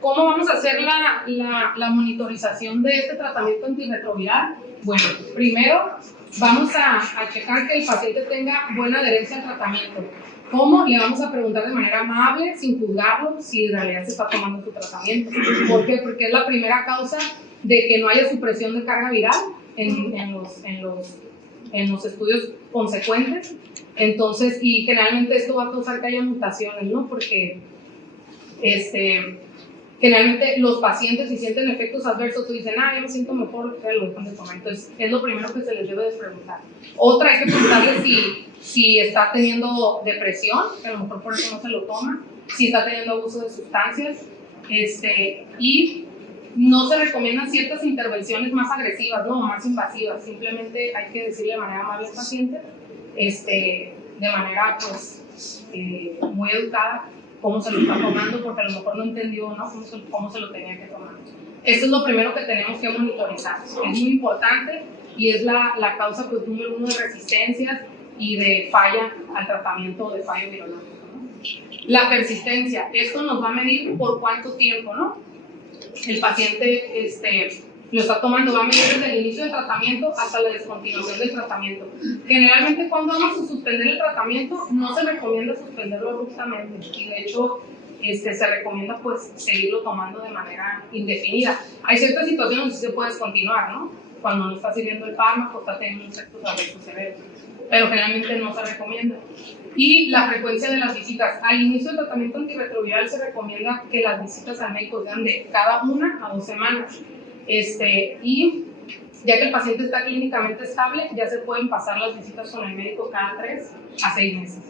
¿Cómo vamos a hacer la monitorización de este tratamiento antirretroviral? Bueno, primero vamos a checar que el paciente tenga buena adherencia al tratamiento. ¿Cómo? Le vamos a preguntar de manera amable, sin juzgarlo, si en realidad se está tomando su tratamiento. ¿Por qué? Porque es la primera causa de que no haya supresión de carga viral en los estudios consecuentes. Entonces, y generalmente esto va a causar que haya mutaciones, ¿no? Porque generalmente los pacientes, si sienten efectos adversos, dicen, ya me siento mejor, lo dejan de tomar. Entonces, es lo primero que se les debe de preguntar. Otra, hay que preguntarle si está teniendo depresión, que a lo mejor por eso no se lo toma, si está teniendo abuso de sustancias, y no se recomiendan ciertas intervenciones más agresivas, ¿no? Más invasivas. Simplemente hay que decirle de manera amable al paciente, de manera pues, muy educada, cómo se lo está tomando, porque a lo mejor no entendió, ¿no? cómo se lo tenía que tomar. Esto es lo primero que tenemos que monitorizar. Es muy importante y es la causa pues, número 1 de resistencias y de falla al tratamiento, de fallo virológico, ¿no? La persistencia, esto nos va a medir por cuánto tiempo, ¿no? El paciente lo está tomando, va a medir desde el inicio del tratamiento hasta la descontinuación del tratamiento. Generalmente cuando vamos a suspender el tratamiento no se recomienda suspenderlo abruptamente y de hecho se recomienda pues seguirlo tomando de manera indefinida. Hay ciertas situaciones donde sí se puede descontinuar, ¿no? Cuando no está sirviendo el fármaco, está teniendo efectos adversos severos, pero generalmente no se recomienda. Y la frecuencia de las visitas. Al inicio del tratamiento antirretroviral se recomienda que las visitas al médico sean de cada 1 a 2 semanas. Y ya que el paciente está clínicamente estable, ya se pueden pasar las visitas con el médico cada 3 a 6 meses.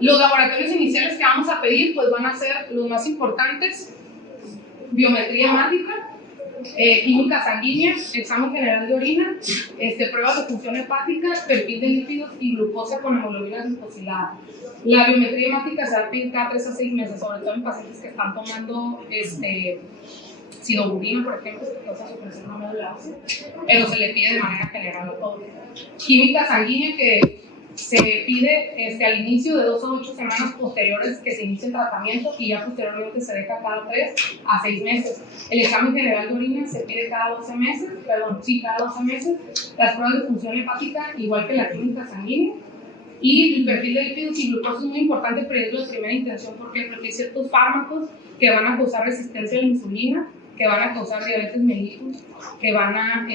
Los laboratorios iniciales que vamos a pedir pues van a ser los más importantes: biometría hemática, química sanguínea, examen general de orina, pruebas de función hepática, perfil de lípidos y glucosa con hemoglobina glicosilada. La biometría hemática se va a pedir cada 3 a 6 meses, sobre todo en pacientes que están tomando sidoburina, por ejemplo, que causa supresión de médula ósea, pero se le pide de manera general a todos. Química sanguínea, que se pide al inicio de 2 a 8 semanas posteriores que se inicie el tratamiento y ya posteriormente se deja cada 3 a 6 meses. El examen general de orina se pide cada 12 meses, cada 12 meses. Las pruebas de función hepática, igual que la química sanguínea. Y el perfil de lípidos y glucosa es muy importante pedirlo de primera intención. ¿Por qué? Porque hay ciertos fármacos que van a causar resistencia a la insulina, que van a causar diabetes mellitus, que van a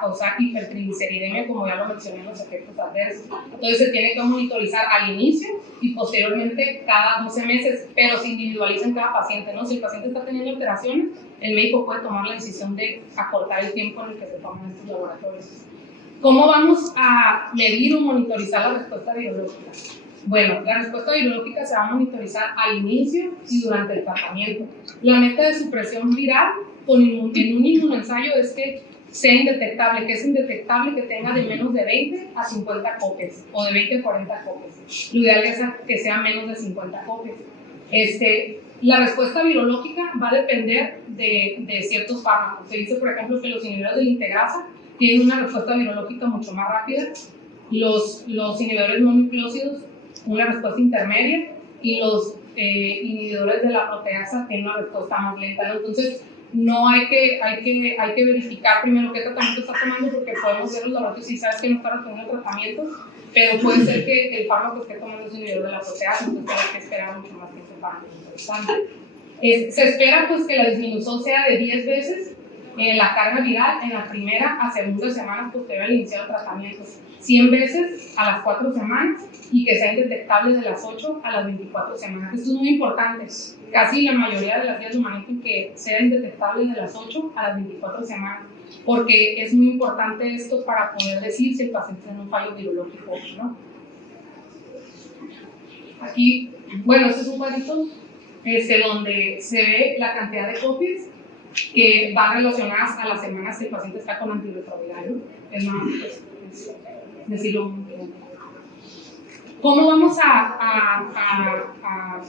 causar hipertrigliceridemia, como ya lo mencioné en los efectos adversos. Entonces se tiene que monitorizar al inicio y posteriormente cada 12 meses, pero se individualiza en cada paciente, ¿no? Si el paciente está teniendo alteraciones, el médico puede tomar la decisión de acortar el tiempo en el que se toman estos laboratorios. ¿Cómo vamos a medir o monitorizar la respuesta virológica? Bueno, la respuesta virológica se va a monitorizar al inicio y durante el tratamiento. La meta de supresión viral en un inmunoensayo es que sea indetectable, que es indetectable que tenga de menos de 20 a 50 copias o de 20 a 40 copias. Lo ideal es que sea menos de 50 copias. La respuesta virológica va a depender de ciertos fármacos. Se dice, por ejemplo, que los inhibidores de la integrasa tienen una respuesta virológica mucho más rápida, los inhibidores no nucleócidos una respuesta intermedia y los inhibidores de la proteasa tienen una respuesta más lenta, ¿no? Entonces no hay que verificar primero qué tratamiento está tomando, porque podemos ver los laboratorios y sabes que no está respondiendo al tratamiento, pero puede ser que el fármaco que esté tomando es un inhibidor de la proteasa, entonces hay que esperar mucho más tiempo para que sea interesante. Se espera pues que la disminución sea de 10 veces la carga viral en la primera a segunda semana posterior al inicio del tratamiento, 100 veces a las 4 semanas y que sea indetectable de las 8 a las 24 semanas. Esto es muy importante. Casi la mayoría de las guías manejan que sea indetectable de las 8 a las 24 semanas, porque es muy importante esto para poder decir si el paciente tiene un fallo virológico o no. Aquí, bueno, este es un cuadrito donde se ve la cantidad de copias que van relacionadas a las semanas que el paciente está con antirretroviral, ¿no? Es más, pues, decirlo muy bien. ¿Cómo vamos a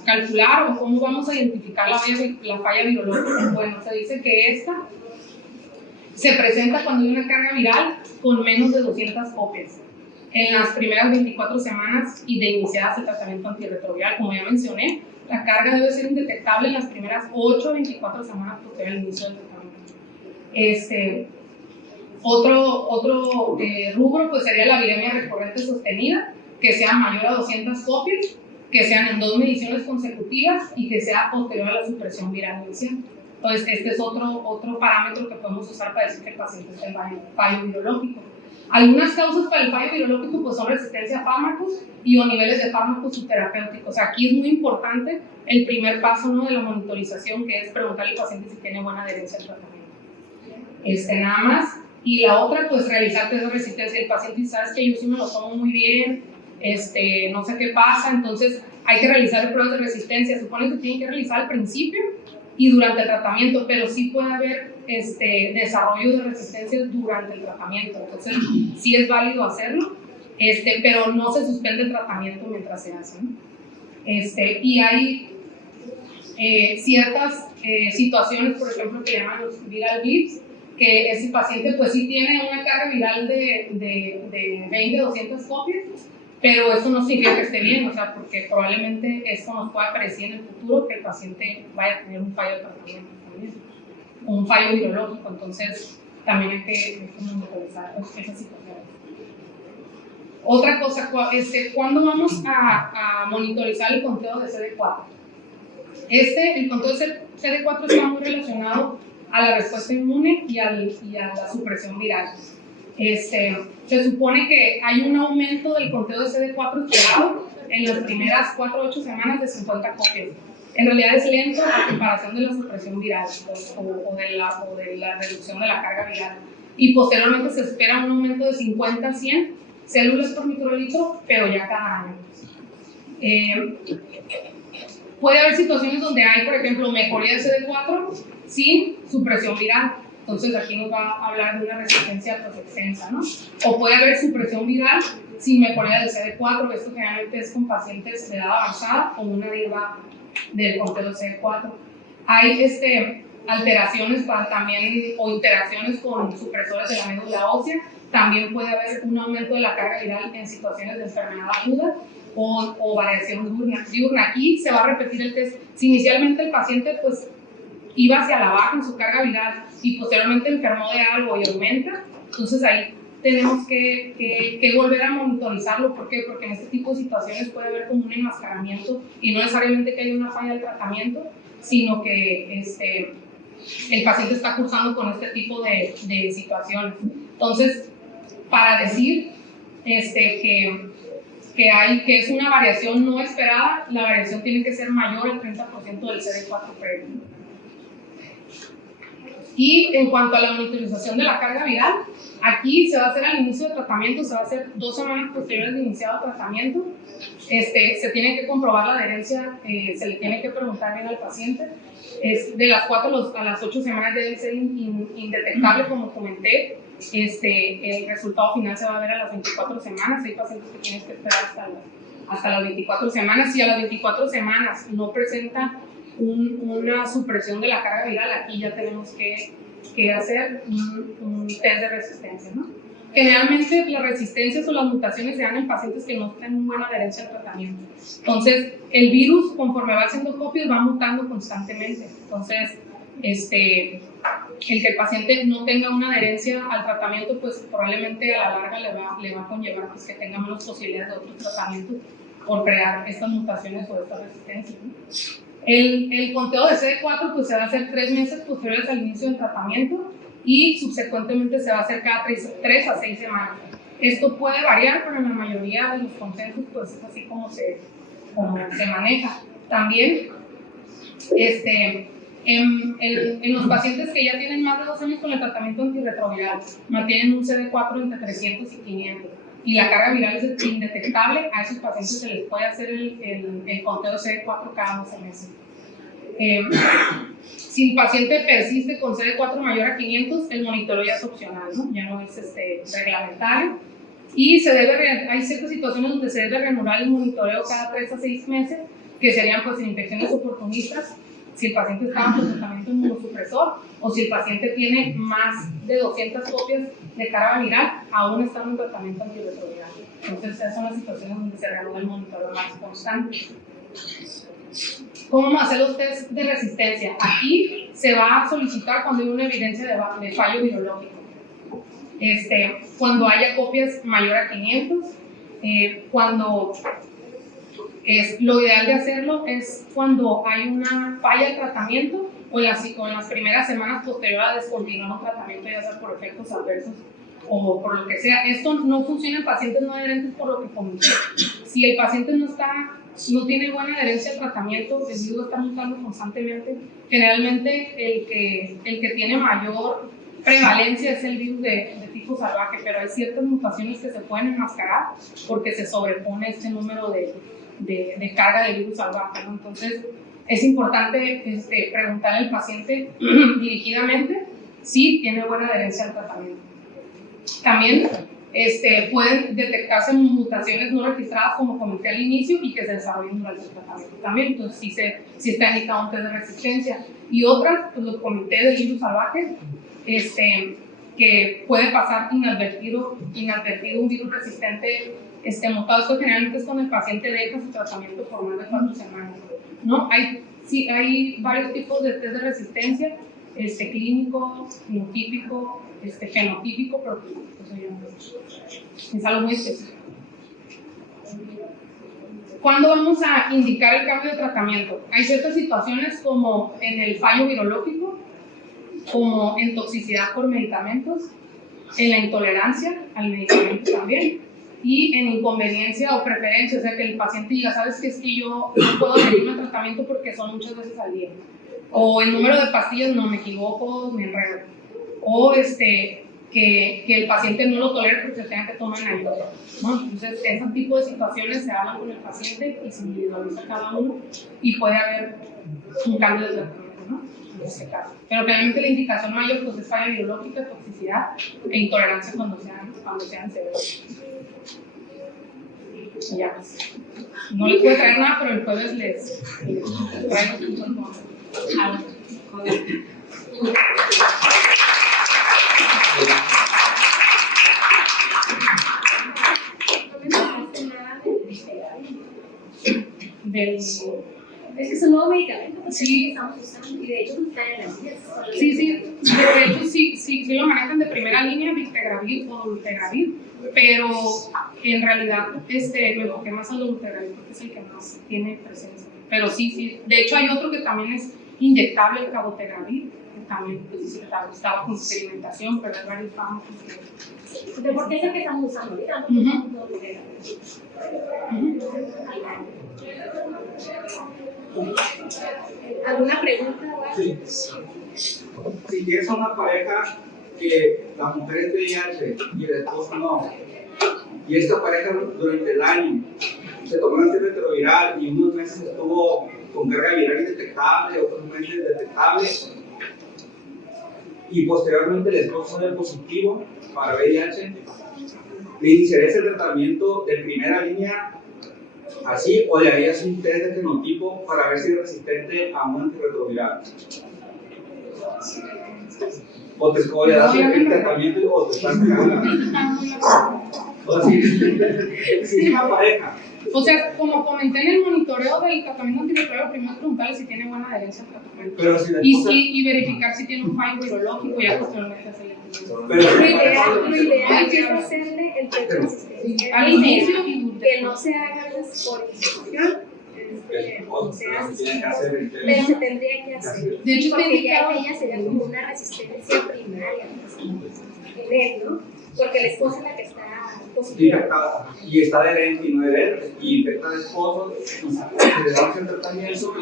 calcular o cómo vamos a identificar la falla virológica? Bueno, se dice que esta se presenta cuando hay una carga viral con menos de 200 copias en las primeras 24 semanas y de iniciadas el tratamiento antirretroviral. Como ya mencioné, la carga debe ser indetectable en las primeras 8 a 24 semanas posterior al inicio del tratamiento. Otro rubro pues sería la viremia recurrente sostenida, que sea mayor a 200 copias, que sean en 2 mediciones consecutivas y que sea posterior a la supresión viral inicial. Entonces, este es otro parámetro que podemos usar para decir que el paciente está en fallo virológico. Algunas causas para el fallo virológico pues, son resistencia a fármacos y o niveles de fármacos subterapéuticos. Aquí es muy importante el primer paso, ¿no?, de la monitorización, que es preguntarle al paciente si tiene buena adherencia al tratamiento. Nada más. Y la otra, pues realizar test de resistencia del paciente y sabes que yo sí me lo tomo muy bien, no sé qué pasa, entonces hay que realizar pruebas de resistencia. Supone que tienen que realizar al principio y durante el tratamiento, pero sí puede haber desarrollo de resistencia durante el tratamiento, entonces sí es válido hacerlo, pero no se suspende el tratamiento mientras se hace, ¿no? Y hay ciertas situaciones, por ejemplo, que llaman los viral blips, que ese paciente pues sí tiene una carga viral de 20-200 copias, pero eso no significa que esté bien, o sea, porque probablemente esto nos pueda aparecer en el futuro que el paciente vaya a tener un fallo de tratamiento también, un fallo virológico, entonces también hay que monitorizar esa situación. Otra cosa, ¿cuándo vamos a monitorizar el conteo de CD4? El conteo de CD4 está muy relacionado a la respuesta inmune y a la supresión viral. Se supone que hay un aumento del conteo de CD4 esperado en las primeras 4 a 8 semanas de 50 copias. En realidad es lento a comparación de la supresión viral o de la reducción de la carga viral. Y posteriormente se espera un aumento de 50 a 100 células por microlitro, pero ya cada año. Puede haber situaciones donde hay, por ejemplo, mejoría de CD4 sin supresión viral. Entonces aquí nos va a hablar de una resistencia pues, extensa, ¿no? O puede haber supresión viral sin mejoría del CD4, esto generalmente es con pacientes de edad avanzada o una diva del conteo del CD4. Hay alteraciones también o interacciones con supresores de la médula ósea. También puede haber un aumento de la carga viral en situaciones de enfermedad aguda o variación diurna. Aquí se va a repetir el test. Si inicialmente el paciente pues, iba hacia la baja en su carga viral y posteriormente enfermó de algo y aumenta, entonces ahí tenemos que volver a monitorizarlo. ¿Por qué? Porque en este tipo de situaciones puede haber como un enmascaramiento y no necesariamente que haya una falla del tratamiento, sino que el paciente está cursando con este tipo de situaciones. Entonces, para decir que es una variación no esperada, la variación tiene que ser mayor al 30% del CD4 previo. Y en cuanto a la monitorización de la carga viral, aquí se va a hacer al inicio del tratamiento, se va a hacer 2 semanas posteriores de iniciado el tratamiento. Se tiene que comprobar la adherencia, se le tiene que preguntar bien al paciente. De las 4 a las 8 semanas debe ser indetectable, como comenté. El resultado final se va a ver a las 24 semanas. Hay pacientes que tienen que esperar hasta las 24 semanas. Si a las 24 semanas no presenta una supresión de la carga viral, aquí ya tenemos que hacer un test de resistencia, ¿no? Generalmente las resistencias o las mutaciones se dan en pacientes que no tienen buena adherencia al tratamiento. Entonces, el virus, conforme va haciendo copias, va mutando constantemente. Entonces, el que el paciente no tenga una adherencia al tratamiento, pues probablemente a la larga le va a conllevar pues, que tenga menos posibilidades de otros tratamientos por crear estas mutaciones o estas resistencias, ¿no? El conteo de CD4 pues, se va a hacer 3 meses posteriores al inicio del tratamiento y subsecuentemente se va a hacer cada 3 a 6 semanas. Esto puede variar, pero en la mayoría de los consensos pues, es así como se maneja. También, en los pacientes que ya tienen más de 2 años con el tratamiento antirretroviral, mantienen un CD4 entre 300 y 500 y la carga viral es indetectable, a esos pacientes se les puede hacer el conteo de CD4 cada 12 meses. Si el paciente persiste con CD4 mayor a 500, el monitoreo ya es opcional, ¿no? Ya no es reglamentario. Y hay ciertas situaciones donde se debe reanudar el monitoreo cada 3 a 6 meses, que serían pues en infecciones oportunistas, si el paciente está bajo tratamiento inmunosupresor o si el paciente tiene más de 200 copias de carga viral, aún estando en tratamiento antirretroviral. Entonces, esas son las situaciones donde se reanuda el monitoreo más constante. ¿Cómo hacer los test de resistencia? Aquí se va a solicitar cuando hay una evidencia de fallo virológico. Cuando haya copias mayor a 500, lo ideal de hacerlo es cuando hay una falla de tratamiento o en las primeras semanas posterior a descontinuar un tratamiento, ya sea por efectos adversos o por lo que sea. Esto no funciona en pacientes no adherentes por lo que comenté. Si el paciente no tiene buena adherencia al tratamiento, el virus está mutando constantemente, generalmente el que tiene mayor prevalencia es el virus de tipo salvaje, pero hay ciertas mutaciones que se pueden enmascarar porque se sobrepone este número de carga de virus salvaje, ¿no? Entonces es importante preguntarle al paciente dirigidamente si tiene buena adherencia al tratamiento. También pueden detectarse mutaciones no registradas, como comenté al inicio, y que se desarrollen durante el tratamiento también. Entonces sí está indicado un test de resistencia. Y otras, pues los comenté del virus salvaje, que puede pasar inadvertido un virus resistente mutado. Esto generalmente es cuando el paciente deja su tratamiento por más de 4 semanas, ¿no? Hay varios tipos de test de resistencia, clínico, fenotípico, fenotípico, pero pues, es algo muy específico. ¿Cuándo vamos a indicar el cambio de tratamiento? Hay ciertas situaciones como en el fallo virológico, como en toxicidad por medicamentos, en la intolerancia al medicamento también, y en inconveniencia o preferencia, o sea que el paciente diga, sabes que es que yo no puedo seguirme el tratamiento porque son muchas veces al día, o el número de pastillas no me equivoco, me enredo, o que el paciente no lo tolere porque se tenga que tomar en ayuda, ¿no? Entonces ese tipo de situaciones se hablan con el paciente y se individualiza cada uno y puede haber un cambio de tratamiento, ¿no? En este caso. Pero realmente la indicación mayor pues, es falla biológica, toxicidad e intolerancia cuando sean severos. Ya, pues. No les puedo traer nada, pero el jueves les traigo Es que es un nuevo medicamento sí. que estamos usando y de hecho está en las guías. Sí lo manejan de primera línea, Victegravir o Dolutegravir, pero en realidad me enfoqué más al Dolutegravir porque es el que más tiene presencia. Pero sí, de hecho hay otro que también es inyectable, el Cabotegravir, que también pues, estaba con experimentación, pero hay varios fármacos que... ¿Por qué es el que estamos usando ahorita? ¿Alguna pregunta? Sí. Si tienes una pareja que la mujer es VIH y el esposo no, y esta pareja durante el año se tomó un antirretroviral y unos meses estuvo con carga viral indetectable, otros meses detectable, y posteriormente el esposo sale positivo para VIH, ¿le iniciarías el tratamiento de primera línea así o le harías un test de fenotipo para ver si es resistente a un antirretroviral? O le das el tratamiento o te estás pegando. O sea, si es una pareja. O sea, como comenté en el monitoreo del tratamiento antirretroviral, primero es preguntarle si tiene buena adherencia al tratamiento. Pero si la Y, esposa- y verificar si tiene un fallo virológico y a posteriormente hacerle el estudio. pero- Lo ideal es hacerle el test de resistencia. Al inicio y Que no se haga por institución, no se hace, tienen que hacer el test. pero se tendría que hacer. De hecho, está Porque ya indicado. ella sería como una resistencia primaria en él, ¿no? Porque la esposa es la que está positiva. Infectada, y está adherente y no adherente, y infecta al esposo, y se le da un tratamiento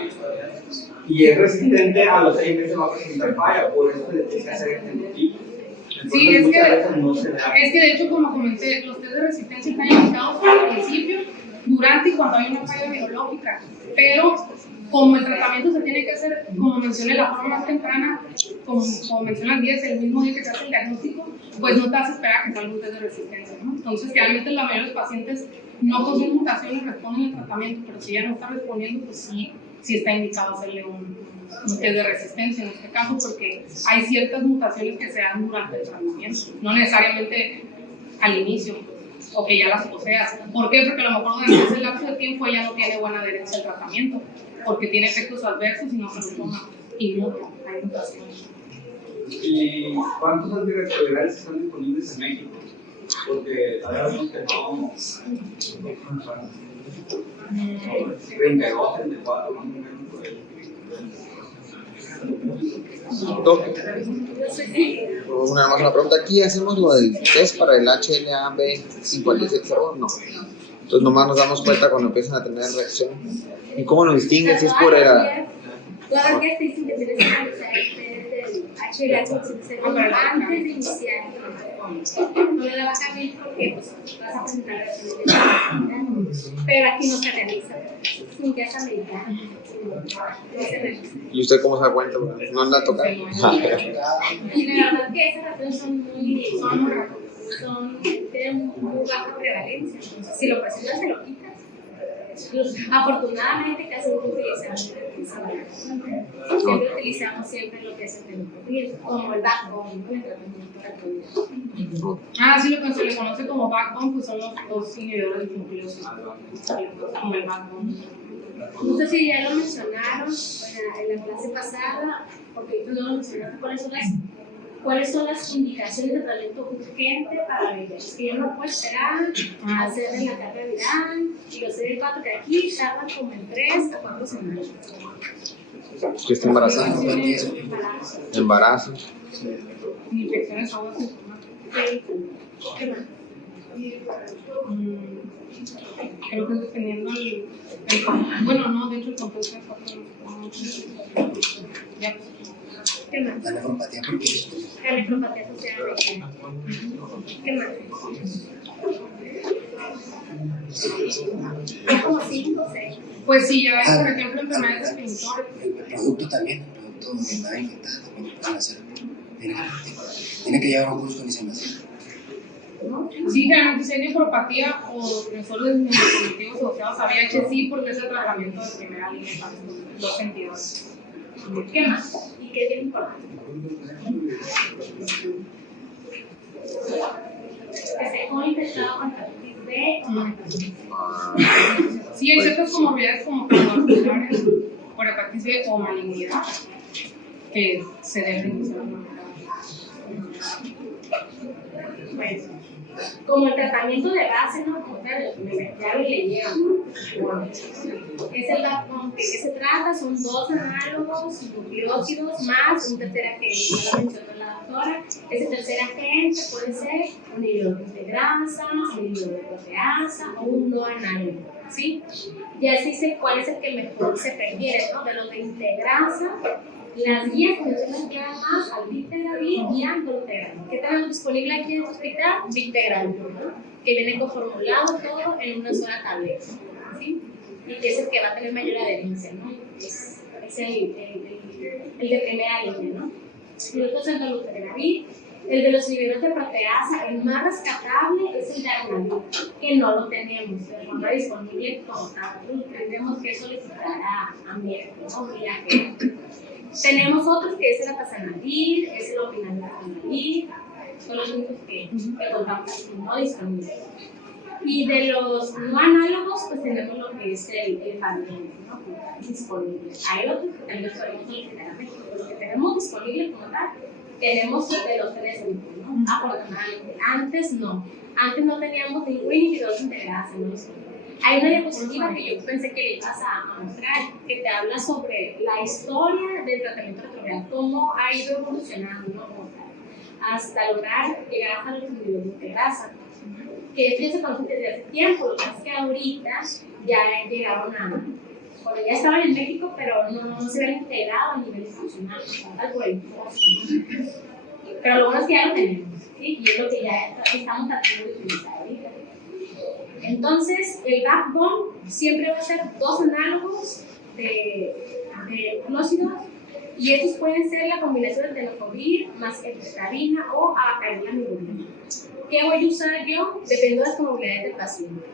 y es resistente, a los 6 meses va a presentar falla, por eso se le tiene que hacer el genotipo. Entonces, Sí, es muchas que- veces no se le da. Es que de hecho, como comenté, los test de resistencia están indicados al principio, durante y cuando hay una falla virológica. Pero como el tratamiento se tiene que hacer, como mencioné, la forma más temprana, como mencionan 10, el mismo día que se hace el diagnóstico, pues no te vas a esperar a que salga un test de resistencia, ¿no? Entonces, realmente la mayoría de los pacientes no con sus mutaciones responden al tratamiento, pero si ya no está respondiendo, pues sí está indicado hacerle un test de resistencia en este caso, porque hay ciertas mutaciones que se dan durante el tratamiento, no necesariamente al inicio, o que ya las poseas. ¿Por qué? Porque a lo mejor durante ese lapso de tiempo ella no tiene buena adherencia al tratamiento, porque tiene efectos adversos y no se lo toma inmune. Hay mutaciones. ¿Y cuántos antirretrovirales están disponibles en México? Porque sabemos que no. 32, 34, más o menos por ahí. Una más una pregunta. ¿Aquí hacemos lo del test para el HLA-B57? No. Entonces nomás nos damos cuenta cuando empiezan a tener reacción. ¿Y cómo nos distingue si es por el... Todavía te dicen que tienes que realizar el test del HLA antes de iniciar. No le da vacamento porque pues, vas a presentar reacciones. Pero aquí no se realiza. Sin que esa medida. No se realiza. ¿Y usted cómo se da cuenta? ¿No anda a tocar? Y de verdad que esas reacciones tienen muy baja prevalencia. Entonces, si lo presentas, se lo quitas. Afortunadamente, casi no utilizamos siempre utilizamos lo que es el tenofovir, como el backbone, ¿no? El tratamiento para COVID. Sí, lo que se le conoce como backbone, pues son los dos inhibidores de nucleósidos, como el backbone. No sé si ya lo mencionaron en la clase pasada, porque tú no lo mencionaste, ¿cuáles son las indicaciones de tratamiento urgente para bebés? Que yo no puedo esperar a hacerle la carga viral y los CD4 que aquí tardan como en 3 a 4 semanas. Que está embarazada. Embarazo. Infecciones agudas sintomáticas. ¿Qué más? Creo que es dependiendo bueno, no, de hecho el contexto es ya. ¿Qué más? La nefropatía porque La nefropatía asociada a ¿qué más? Es como 5 o 6. Pues sí, ya hay, por ejemplo, enfermedades definitorias. el producto también, el producto que va infectado también pueden hacer. Tiene que llevar un curso con ICMC. Sí, generalmente si hay nefropatía o desórdenes neurocognitivos asociados a VIH, sí, porque es el tratamiento de primera línea para estos dos sentidos. ¿Qué más? Y que es bien importante. Que se haya infectado con hepatitis B o con hepatitis C. Sí, hay ciertas comorbilidades como cardiovasculares por hepatitis B o malignidad que se deben iniciar de manera. Pues, como el tratamiento de base, ¿no? Como ya le llevan, ¿no? Es el backbone. ¿De qué se trata? Son 2 análogos nucleósidos más un tercer agente, ya lo mencionó la doctora. Ese tercer agente puede ser un inhibidor de integrasa, un inhibidor de proteasa o un no análogo, ¿sí? Ya se dice cuál es el que mejor se prefiere, ¿no? De los de integrasa. Las guías mencionan que más al Bictegravir y al Dolutegravir. ¿Qué tenemos disponible aquí en el hospital? Bictegravir, ¿no? Que viene conformulado todo en una sola tableta, ¿sí? Y que es el que va a tener mayor adherencia, ¿no? Es el de primera línea, ¿no? Y nosotros el Dolutegravir, el de los inhibidores de proteasa, el más rescatable es el de Arnalid, que no lo tenemos, pero no está disponible como tal. Tendremos que solicitar a miembros, ¿no? Y a tenemos otros que es el atazanavir, es el opinavir, son los únicos que contamos no disponibles. Y de los no análogos, pues tenemos lo que es el pandemia, ¿no? disponibles. Hay otros que también podemos solicitar a México, los que tenemos disponibles como tal, tenemos de los 3 grupos, ¿no? Afortunadamente, antes no teníamos ningún inhibidor de integrasa, ¿no? Hay una diapositiva que yo pensé que le ibas a mostrar, que te habla sobre la historia del tratamiento retrogrado, cómo ha ido evolucionando, ¿no? Hasta lograr llegar hasta los inhibidores de integrasa, que esto ya se conoce desde hace tiempo, lo que pasa es que ahorita ya llegaron a, bueno, ya estaban en México, pero no se habían integrado a nivel institucional, tal por el pero lo bueno es que ya lo tenemos, ¿sí? Y es lo que ya estamos tratando de utilizar ahorita. Entonces, el backbone siempre va a ser 2 análogos de glúcidos, y estos pueden ser la combinación de tenofovir más epinefrina o acalina-mirulina. ¿Qué voy a usar yo? Depende de las comorbilidades del paciente.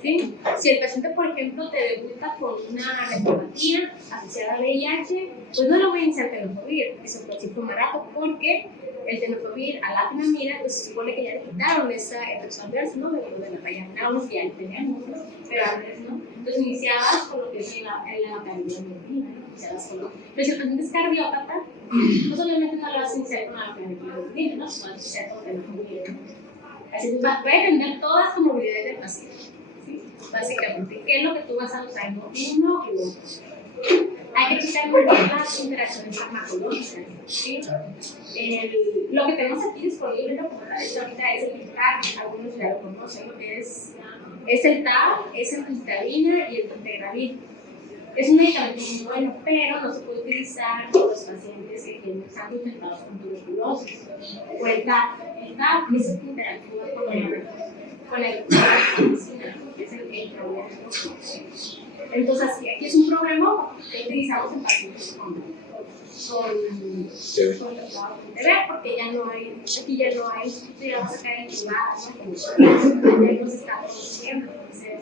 ¿Sí? Si el paciente, por ejemplo, te debuta con una nefropatía asociada al VIH, pues no lo voy a iniciar tenofovir, es un proyecto barato, porque el tenofovir a la finamida, pues se supone que ya le quitaron esa efecto adverso, ¿no? De la rayana, unos que ya lo tenemos, ¿no? Pero antes, ¿no? Entonces iniciabas con lo que es la acalina-mirulina, ¿no? Pero si el paciente es cardiópata, no solamente no lo vas a iniciar con la acalina-mirulina, ¿no? Sino vas a iniciar con tenofovir, ¿no? Así que puede depender todas las comorbilidades del paciente. ¿Sí? Básicamente, ¿qué es lo que tú vas a usar? ¿No? Uno u otro. Hay que checar muy bien las interacciones farmacológicas. ¿Sí? Lo que tenemos aquí disponible, ¿no? Como ahorita es el TAR, algunos ya lo conocen, ¿no? Es el TAR, es el citabina y el integravir. Es un medicamento muy bueno, pero no se puede utilizar con los pacientes que están infectados con tuberculosis o el TAR. El TAR es el que interactúa con el que es el problema. Entonces, aquí es un problema que utilizamos en pacientes con TB, porque ya no hay, aquí ya no hay, ya vamos a sacar en privadas, ¿no? Ya no se está produciendo. Entonces,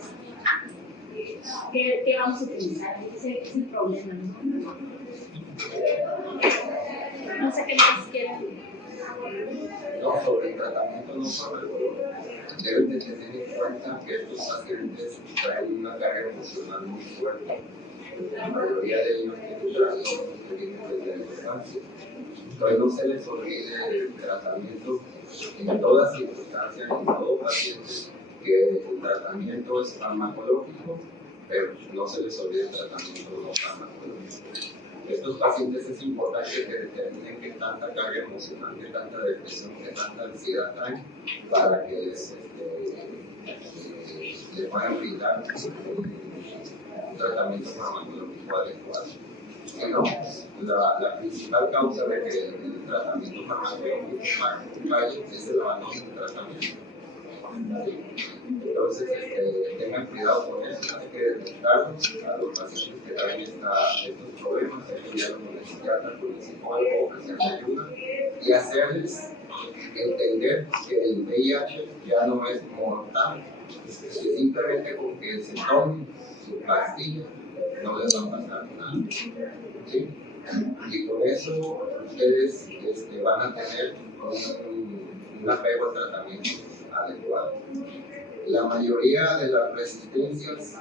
¿qué vamos a utilizar? Ese es el problema, ¿no? No sé qué más quieren. No, sobre el tratamiento no farmacológico, deben de tener en cuenta que estos pacientes traen una carga emocional muy fuerte. La mayoría de ellos tienen trastornos que vienen desde la infancia. Entonces no se les olvide el tratamiento en todas circunstancias, en todo paciente, que el tratamiento es farmacológico, pero no se les olvide el tratamiento no farmacológico. Estos pacientes es importante que determinen qué tanta carga emocional, qué tanta depresión, qué tanta ansiedad traen para que les puedan brindar un tratamiento farmacológico adecuado. Bueno, la principal causa de que el tratamiento farmacológico falle es el abandono del tratamiento. Entonces, tengan cuidado con eso, hay que detectarlos a los pacientes que traen estos problemas, hay que enviarlos con el psiquiatra, con el psicólogo, ofrecerles ayuda y hacerles entender que el VIH ya no es mortal, que simplemente con que se tomen su pastilla no les va a pasar nada. ¿Sí? Y con eso ustedes van a tener un apego al tratamiento adecuado. La mayoría de las resistencias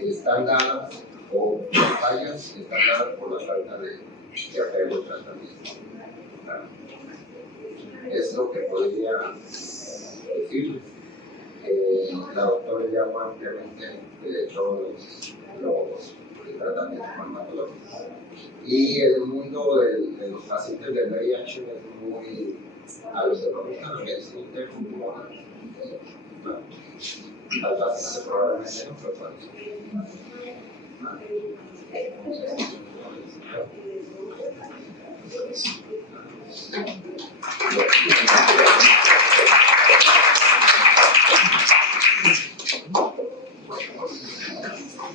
están dadas, o fallas están dadas por la falta de apego al tratamiento. Es lo que podría decirles. La doctora ya habló ampliamente de todos los tratamientos farmacológicos. Y el mundo de los pacientes del VIH es muy, a los que nos gusta la medicina interna, al paciente probablemente no, pero